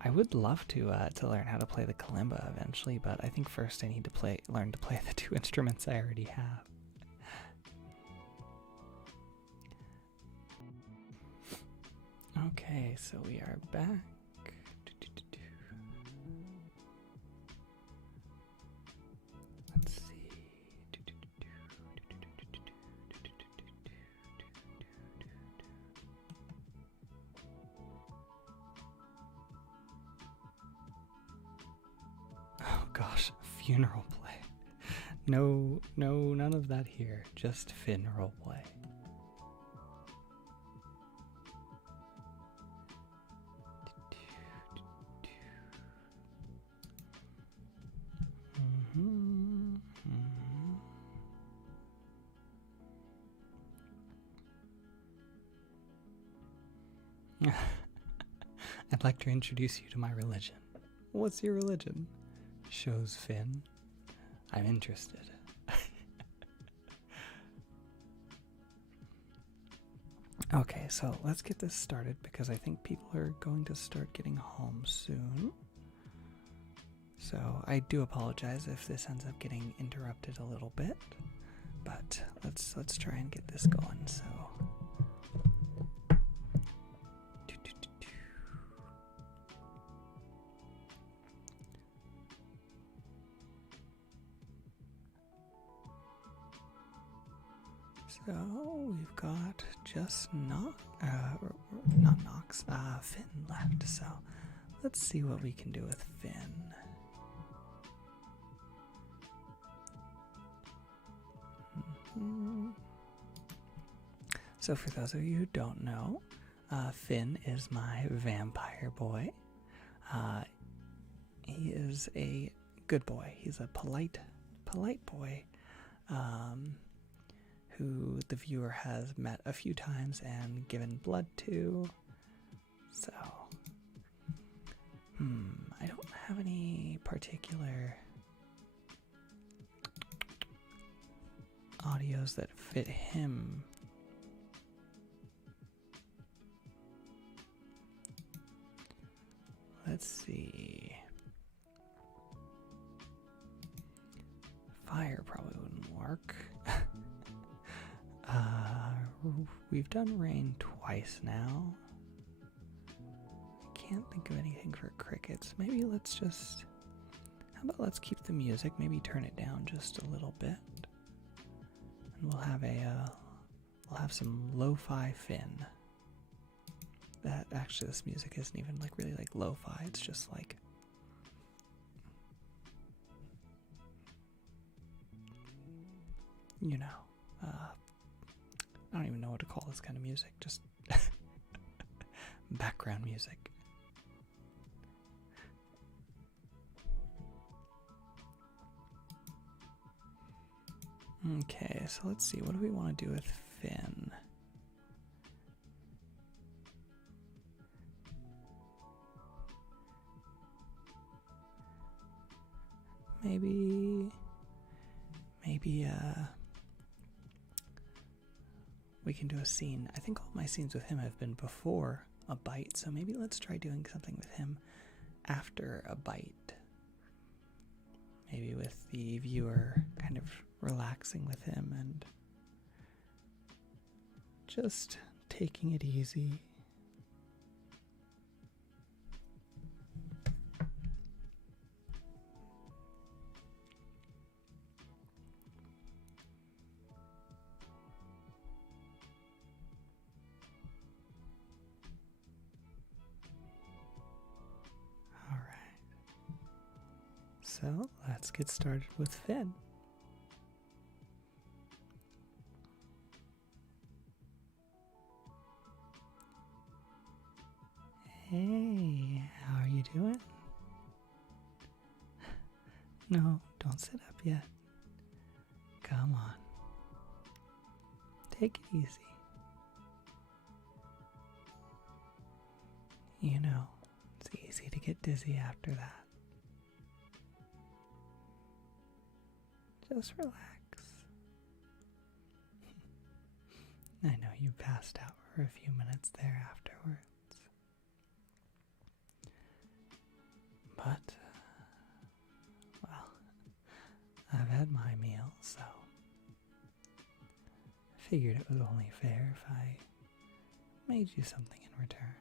I would love to learn how to play the kalimba eventually, but I think first I need to learn to play the 2 instruments I already have. Okay, so we are back. Let's see. funeral play. No, none of that here. Just Finn roleplay. I'd like to introduce you to my religion. What's your religion? Shows Finn. I'm interested. Okay, so let's get this started because I think people are going to start getting home soon. So I do apologize if this ends up getting interrupted a little bit, but let's try and get this going. So we've got just Finn left. So let's see what we can do with Finn. So for those of you who don't know, Finn is my vampire boy. He is a good boy. He's a polite boy who the viewer has met a few times and given blood to. So, I don't have any particular audios that fit him. Let's see. Fire probably wouldn't work. We've done rain twice now. I can't think of anything for crickets. Maybe let's keep the music, maybe turn it down just a little bit. And we'll have some lo-fi Finn. That actually, this music isn't even really like lo-fi, it's just like I don't even know what to call this kind of music, just background music. Okay, so let's see, what do we want to do with Finn? Maybe we can do a scene. I think all my scenes with him have been before a bite, so maybe let's try doing something with him after a bite. Maybe with the viewer kind of relaxing with him and just taking it easy. So let's get started with Finn. Hey, how are you doing? No, don't sit up yet. Come on. Take it easy. You know, it's easy to get dizzy after that. Just relax. I know you passed out for a few minutes there afterwards. But, well, I've had my meal, so I figured it was only fair if I made you something in return.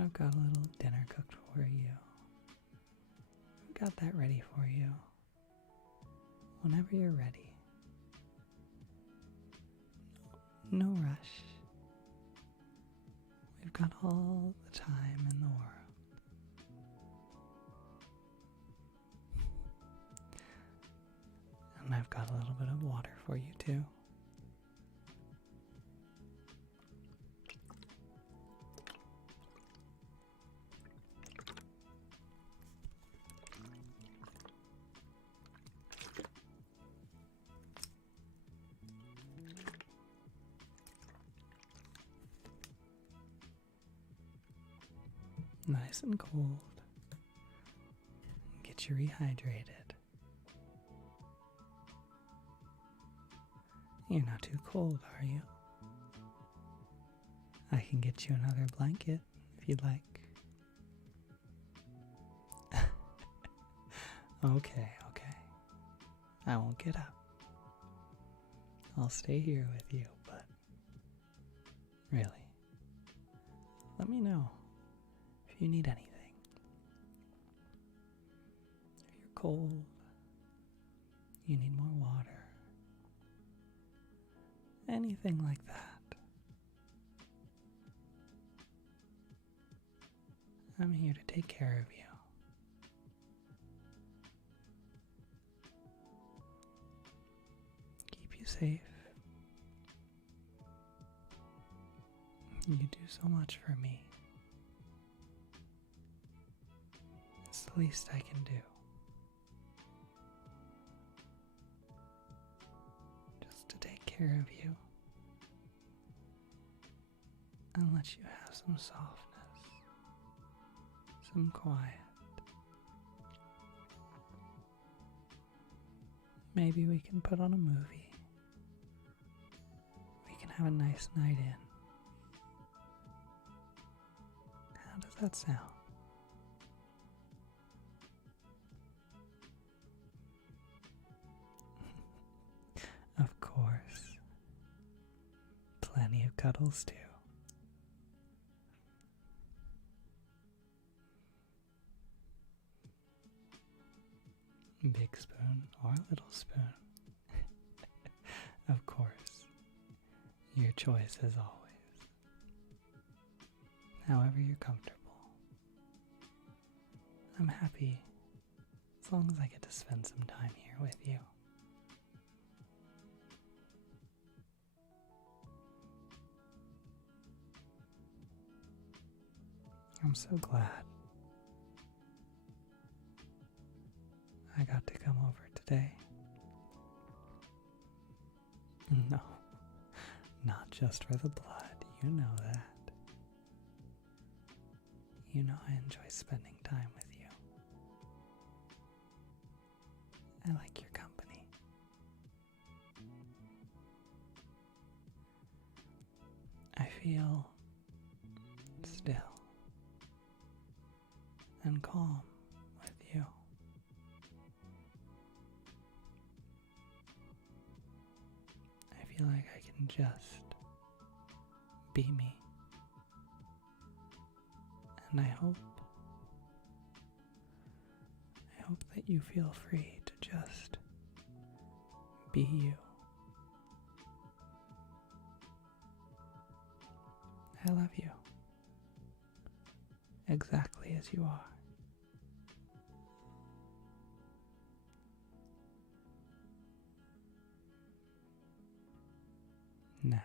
I've got a little dinner cooked for you. Got that ready for you whenever you're ready. No rush. We've got all the time in the world. for you too. Nice and cold. Get you rehydrated. You're not too cold, are you? I can get you another blanket if you'd like. Okay. I won't get up. I'll stay here with you, but really, let me know if you need anything. If you're cold, you need more water, anything like that. I'm here to take care of you. Keep you safe. You do so much for me. It's the least I can do. Just to take care of you. And let you have some softness. Some quiet. Maybe we can put on a movie. We can have a nice night in. How does that sound? Of course. Plenty of cuddles too. Big spoon or little spoon? Of course. Your choice as always. However you're comfortable. I'm happy as long as I get to spend some time here with you. I'm so glad I got to come over today. No, not just for the blood, you know that. You know I enjoy spending time with you. I like your company. I feel still and calm with you. I feel like I can just be me. And I hope that you feel free to just be you. I love you. Exactly as you are. Now,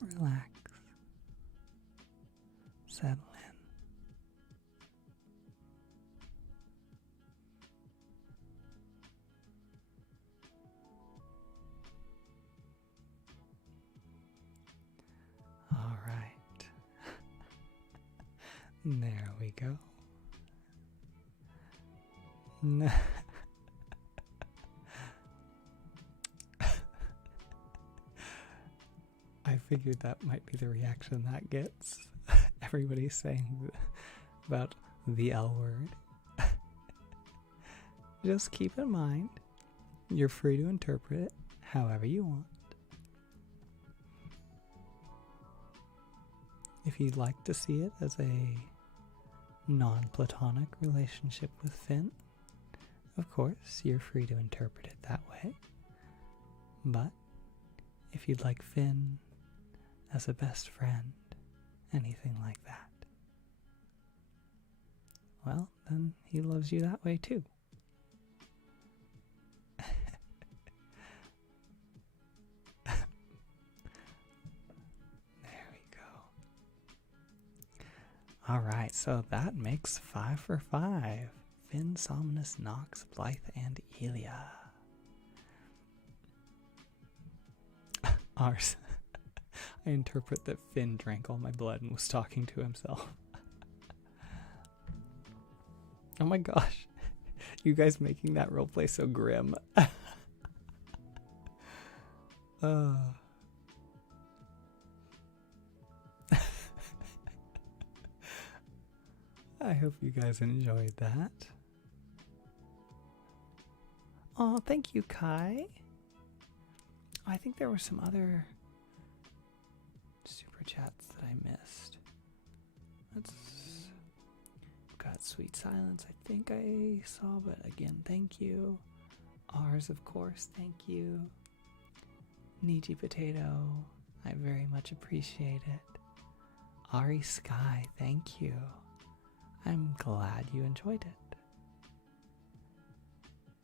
relax, settle in. All right, there we go. No. I figured that might be the reaction that gets. Everybody's saying about the L word. Just keep in mind, you're free to interpret it however you want. If you'd like to see it as a non-platonic relationship with Finn, of course, you're free to interpret it that way. But if you'd like Finn as a best friend, anything like that, well, then he loves you that way too. All right, so that makes 5 for 5. Finn, Somnus, Nox, Blythe, and Elia. Ours. I interpret that Finn drank all my blood and was talking to himself. Oh my gosh. You guys making that roleplay so grim. I hope you guys enjoyed that. Oh, thank you, Kai. I think there were some other super chats that I missed. Got Sweet Silence, I think I saw, but again, thank you. Ours, of course, thank you. Niji Potato, I very much appreciate it. Ari Sky, thank you. I'm glad you enjoyed it.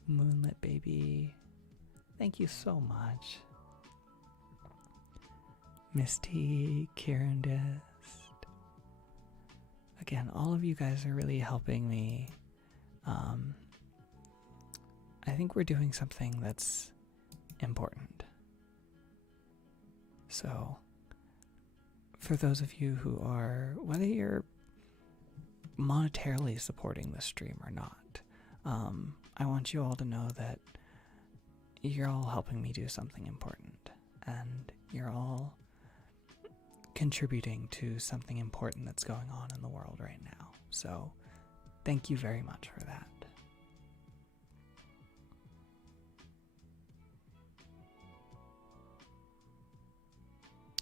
Moonlit Baby, thank you so much. Misty, Kirandist. Again, all of you guys are really helping me. I think we're doing something that's important. So, for those of you who are, whether you're monetarily supporting the stream or not, I want you all to know that you're all helping me do something important, and you're all contributing to something important that's going on in the world right now. So, thank you very much for that.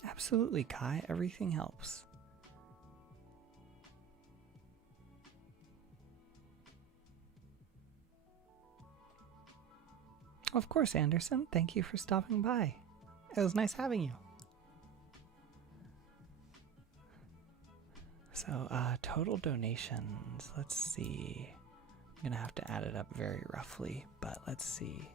Absolutely, Kai. Everything helps. Of course, Anderson. Thank you for stopping by. It was nice having you. So, total donations. Let's see. I'm going to have to add it up very roughly, but let's see.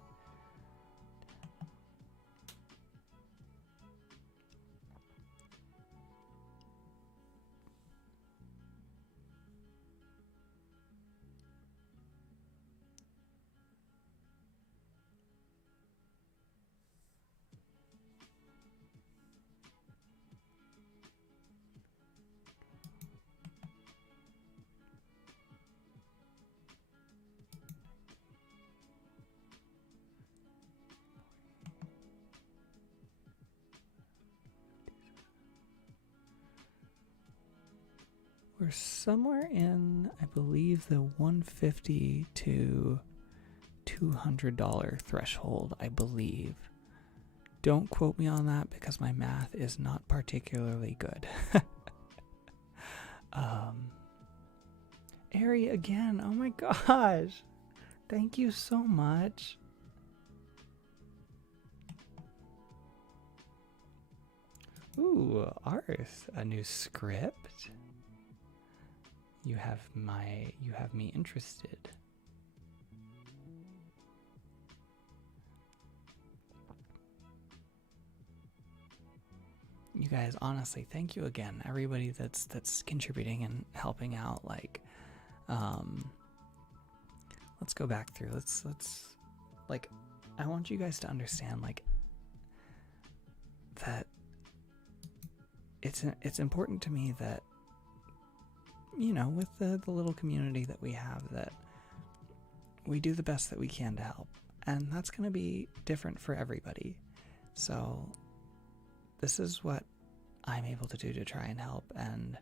We're somewhere in, I believe, the $150 to $200 threshold, I believe. Don't quote me on that because my math is not particularly good. Ari again, oh my gosh. Thank you so much. Ooh, ours, a new script. You have me interested. You guys, honestly, thank you again. Everybody that's contributing and helping out. Like, let's go back through. Let's like, I want you guys to understand, like, that it's important to me that, you know, with the little community that we have, that we do the best that we can to help. And that's going to be different for everybody. So this is what I'm able to do to try and help. And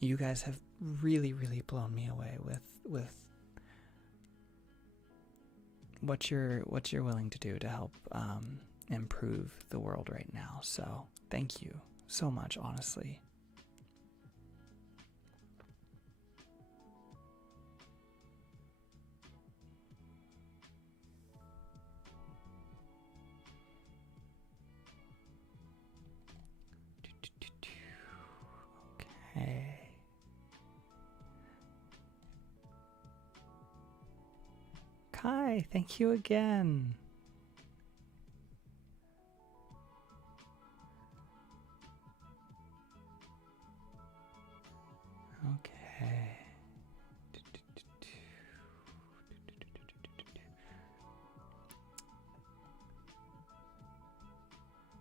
you guys have really, really blown me away with what you're willing to do to help improve the world right now. So thank you so much, honestly. Okay. Kai, thank you again. Okay.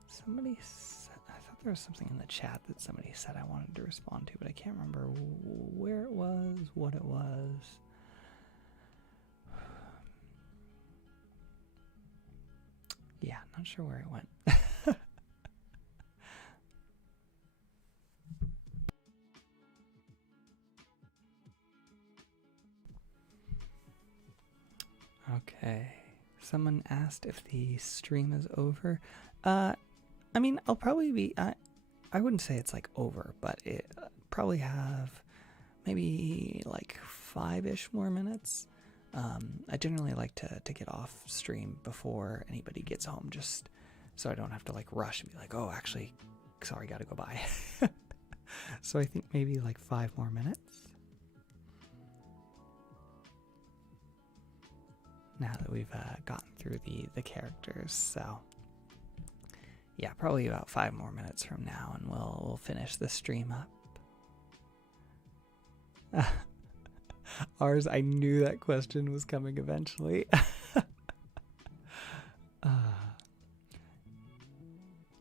Somebody said, I thought there was something in the chat that somebody said I wanted to respond to, but I can't remember where it was, what it was. Yeah, not sure where it went. Okay. Someone asked if the stream is over. I mean, I'll probably be... I wouldn't say it's like over, but it probably have maybe like 5-ish more minutes. I generally like to get off stream before anybody gets home, just so I don't have to like rush and be like, oh, actually, sorry, gotta go by. So I think maybe like 5 more minutes. Now that we've gotten through the characters, so yeah, probably about 5 more minutes from now, and we'll finish the stream up. Ours, I knew that question was coming eventually.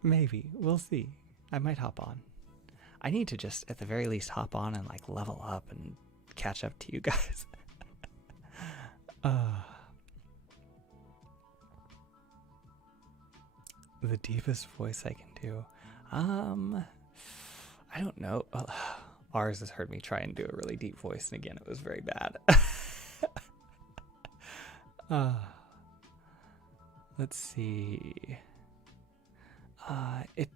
Maybe, we'll see. I might hop on. I need to just, at the very least, hop on and like level up and catch up to you guys. The deepest voice I can do. I don't know. Ours has heard me try and do a really deep voice, and again, it was very bad. Let's see. It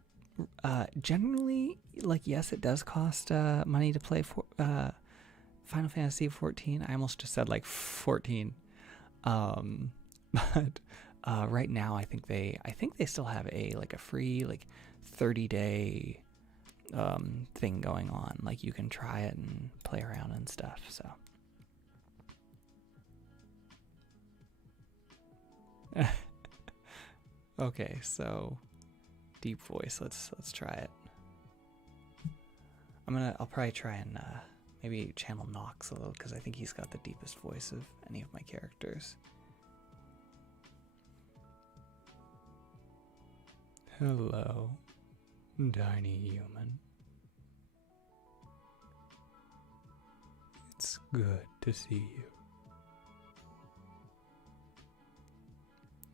generally, like, yes, it does cost money to play for Final Fantasy 14. I almost just said like 14. But right now, I think they still have a free 30-day thing going on. Like, you can try it and play around and stuff. So okay, so deep voice. Let's try it. I'll probably try and maybe channel Nox a little, because I think he's got the deepest voice of any of my characters. Hello, tiny human. It's good to see you.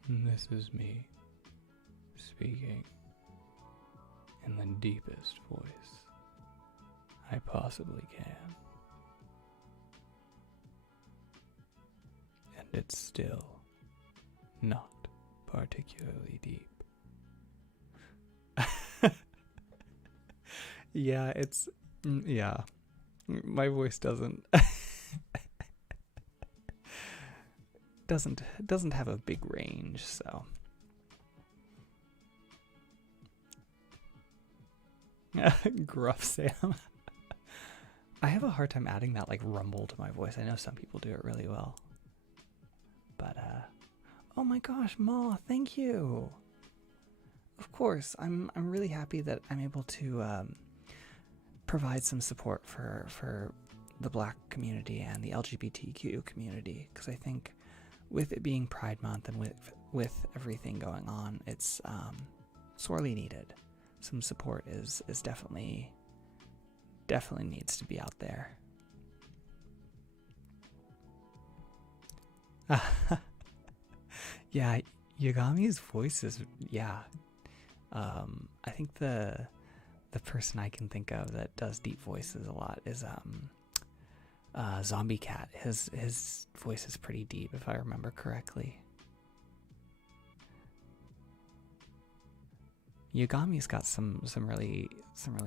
And this is me speaking in the deepest voice I possibly can. And it's still not particularly deep. Yeah, yeah. My voice doesn't have a big range, so. Gruff Sam. I have a hard time adding that like rumble to my voice. I know some people do it really well. But oh my gosh, Ma, thank you. Of course, I'm really happy that I'm able to provide some support for the Black community and the LGBTQ community, because I think with it being Pride Month and with everything going on, it's sorely needed. Some support is definitely needs to be out there. Yeah, Yagami's voice is, yeah. I think the person I can think of that does deep voices a lot is Zombie Cat. His voice is pretty deep, if I remember correctly. Yagami's got some really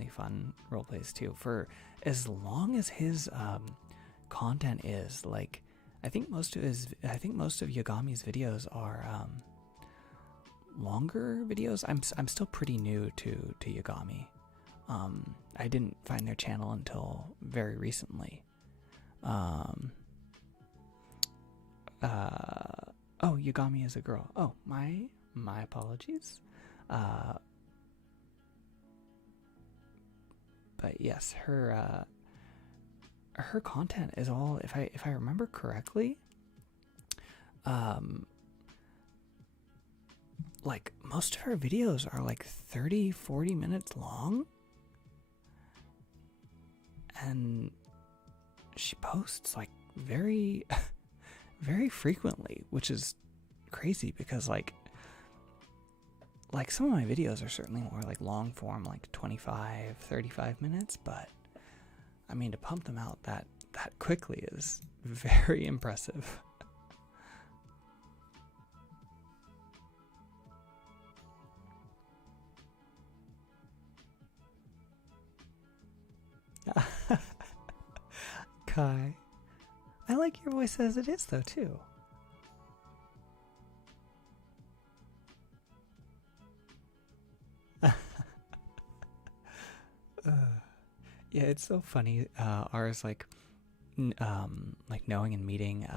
fun roleplays too. For as long as his content is, like, I think most of Yagami's videos are longer videos. I'm still pretty new to Yagami. I didn't find their channel until very recently. Oh, Yagami is a girl. Oh, my apologies. But yes, her her content is all, if I remember correctly, like most of her videos are like 30-40 minutes long, and she posts like very very frequently, which is crazy because like some of my videos are certainly more like long form, like 25-35 minutes, but I mean, to pump them out that quickly is very impressive. Kai, I like your voice as it is though too. Yeah, it's so funny. Ours like knowing and meeting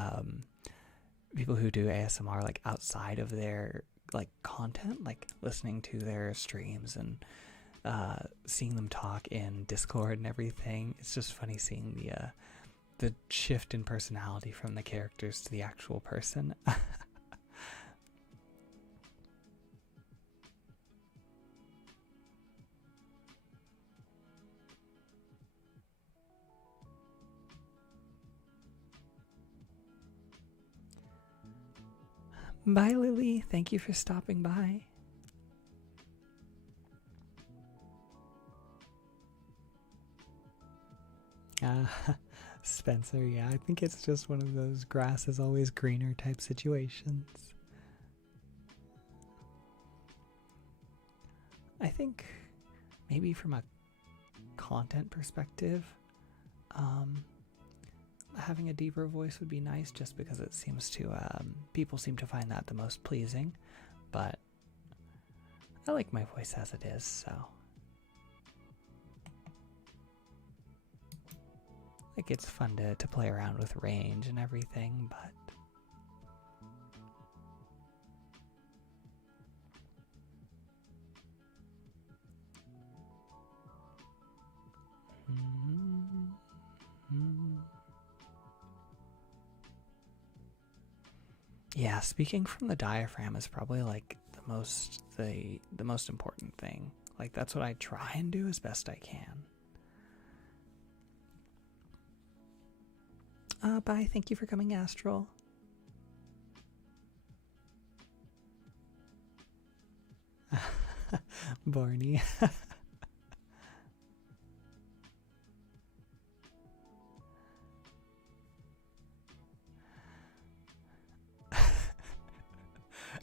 people who do ASMR like outside of their like content, like listening to their streams and seeing them talk in Discord and everything. It's just funny seeing the shift in personality from the characters to the actual person. Bye, Lily. Thank you for stopping by. Spencer, yeah, I think it's just one of those grass is always greener type situations. I think maybe from a content perspective, having a deeper voice would be nice, just because it seems to people seem to find that the most pleasing, but I like my voice as it is, so like it's fun to play around with range and everything, but yeah, speaking from the diaphragm is probably like the most important thing. Like that's what I try and do as best I can. Bye. Thank you for coming, Astral. Barney.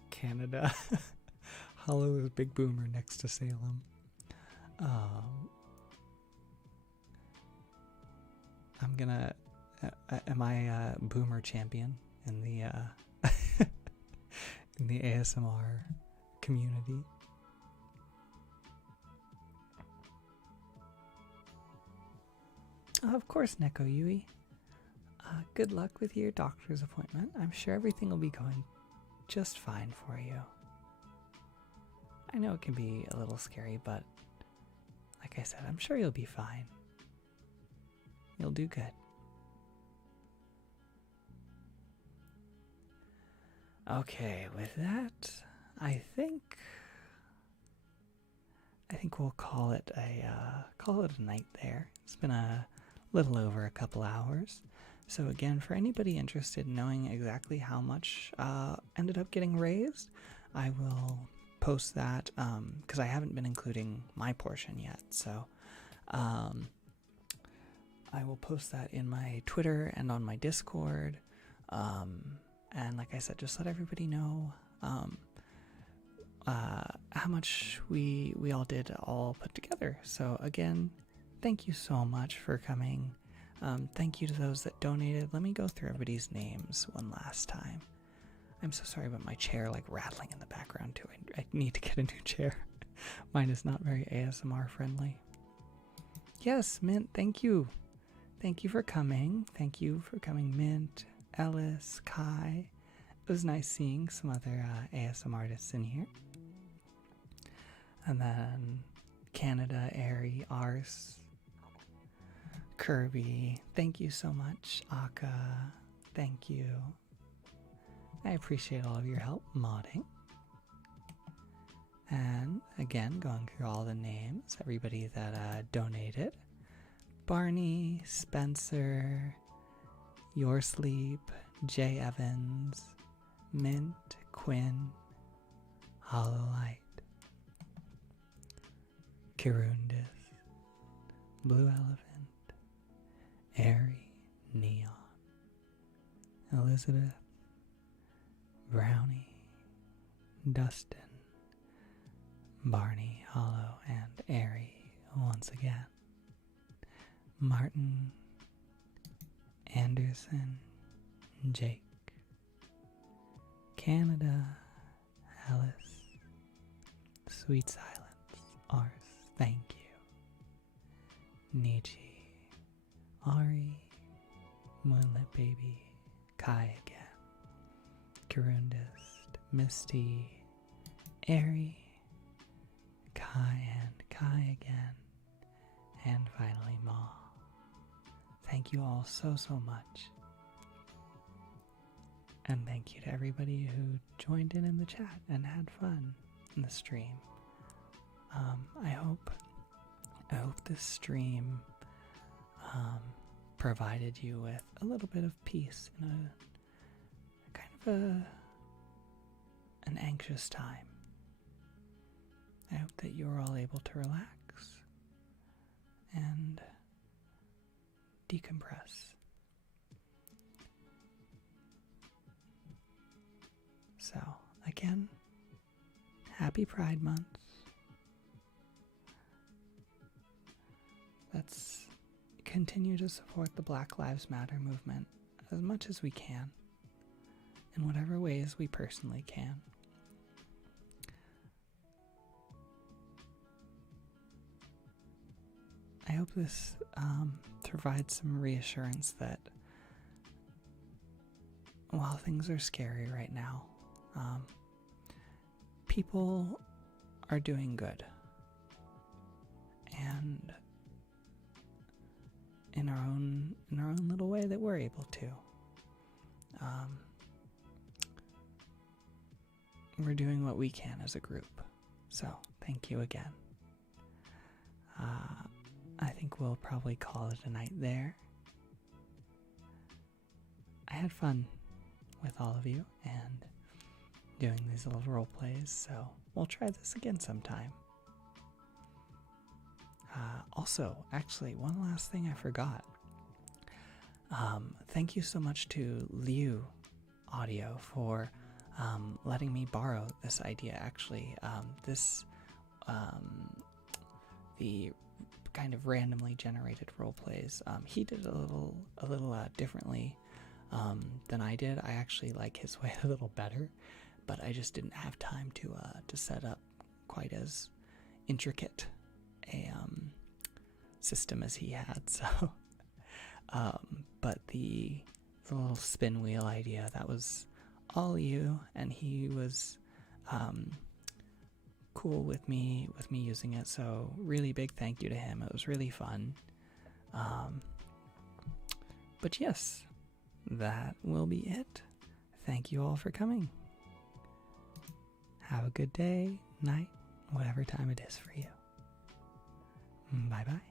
Canada. Hollow is Big Boomer next to Salem. I'm gonna. Am I Boomer champion in the in the ASMR community? Of course, Neko Yui. Good luck with your doctor's appointment. I'm sure everything will be going just fine for you. I know it can be a little scary, but like I said, I'm sure you'll be fine. You'll do good. Okay, with that, I think we'll call it a night there. It's been a little over a couple hours. So again, for anybody interested in knowing exactly how much ended up getting raised, I will post that because I haven't been including my portion yet. So I will post that in my Twitter and on my Discord. And like I said, just let everybody know how much we all did all put together. So again, thank you so much for coming. Thank you to those that donated. Let me go through everybody's names one last time. I'm so sorry about my chair like rattling in the background too. I need to get a new chair. Mine is not very ASMR friendly. Yes, Mint, thank you. Thank you for coming. Thank you for coming, Mint, Ellis, Kai. It was nice seeing some other ASMR artists in here. And then Canada, Airy, Ars, Kirby, thank you so much. Aka, thank you. I appreciate all of your help modding. And again, going through all the names, everybody that donated. Barney, Spencer, Your Sleep, Jay Evans, Mint, Quinn, Hololight, Kirundis, Blue Elephant, Airy, Neon, Elizabeth, Brownie, Dustin, Barney, Hollow, and Airy once again. Martin, Anderson, Jake, Canada, Alice, Sweet Silence, Ars, thank you. Nietzsche, Ari, Moonlit Baby, Kai again, Kirundist, Misty, Airy, Kai and Kai again, and finally Ma. Thank you all so much. And thank you to everybody who joined in the chat and had fun in the stream. I hope this stream provided you with a little bit of peace in a kind of an anxious time. I hope that you are all able to relax and decompress. So, again, happy Pride Month. Let's continue to support the Black Lives Matter movement as much as we can, in whatever ways we personally can. I hope this provides some reassurance that while things are scary right now, people are doing good, and in our own little way that we're able to, we're doing what we can as a group. So thank you again. I think we'll probably call it a night there. I had fun with all of you and doing these little role plays, so we'll try this again sometime. Also, actually, one last thing I forgot. Thank you so much to Liu Audio for letting me borrow this idea. Actually, the kind of randomly generated role plays. He did a little differently than I did. I actually like his way a little better, but I just didn't have time to set up quite as intricate a system as he had. So, but the little spin wheel idea, that was all you, and he was cool with me using it, so really big thank you to him. It was really fun. But yes, that will be it. Thank you all for coming. Have a good day, night, whatever time it is for you. Bye bye.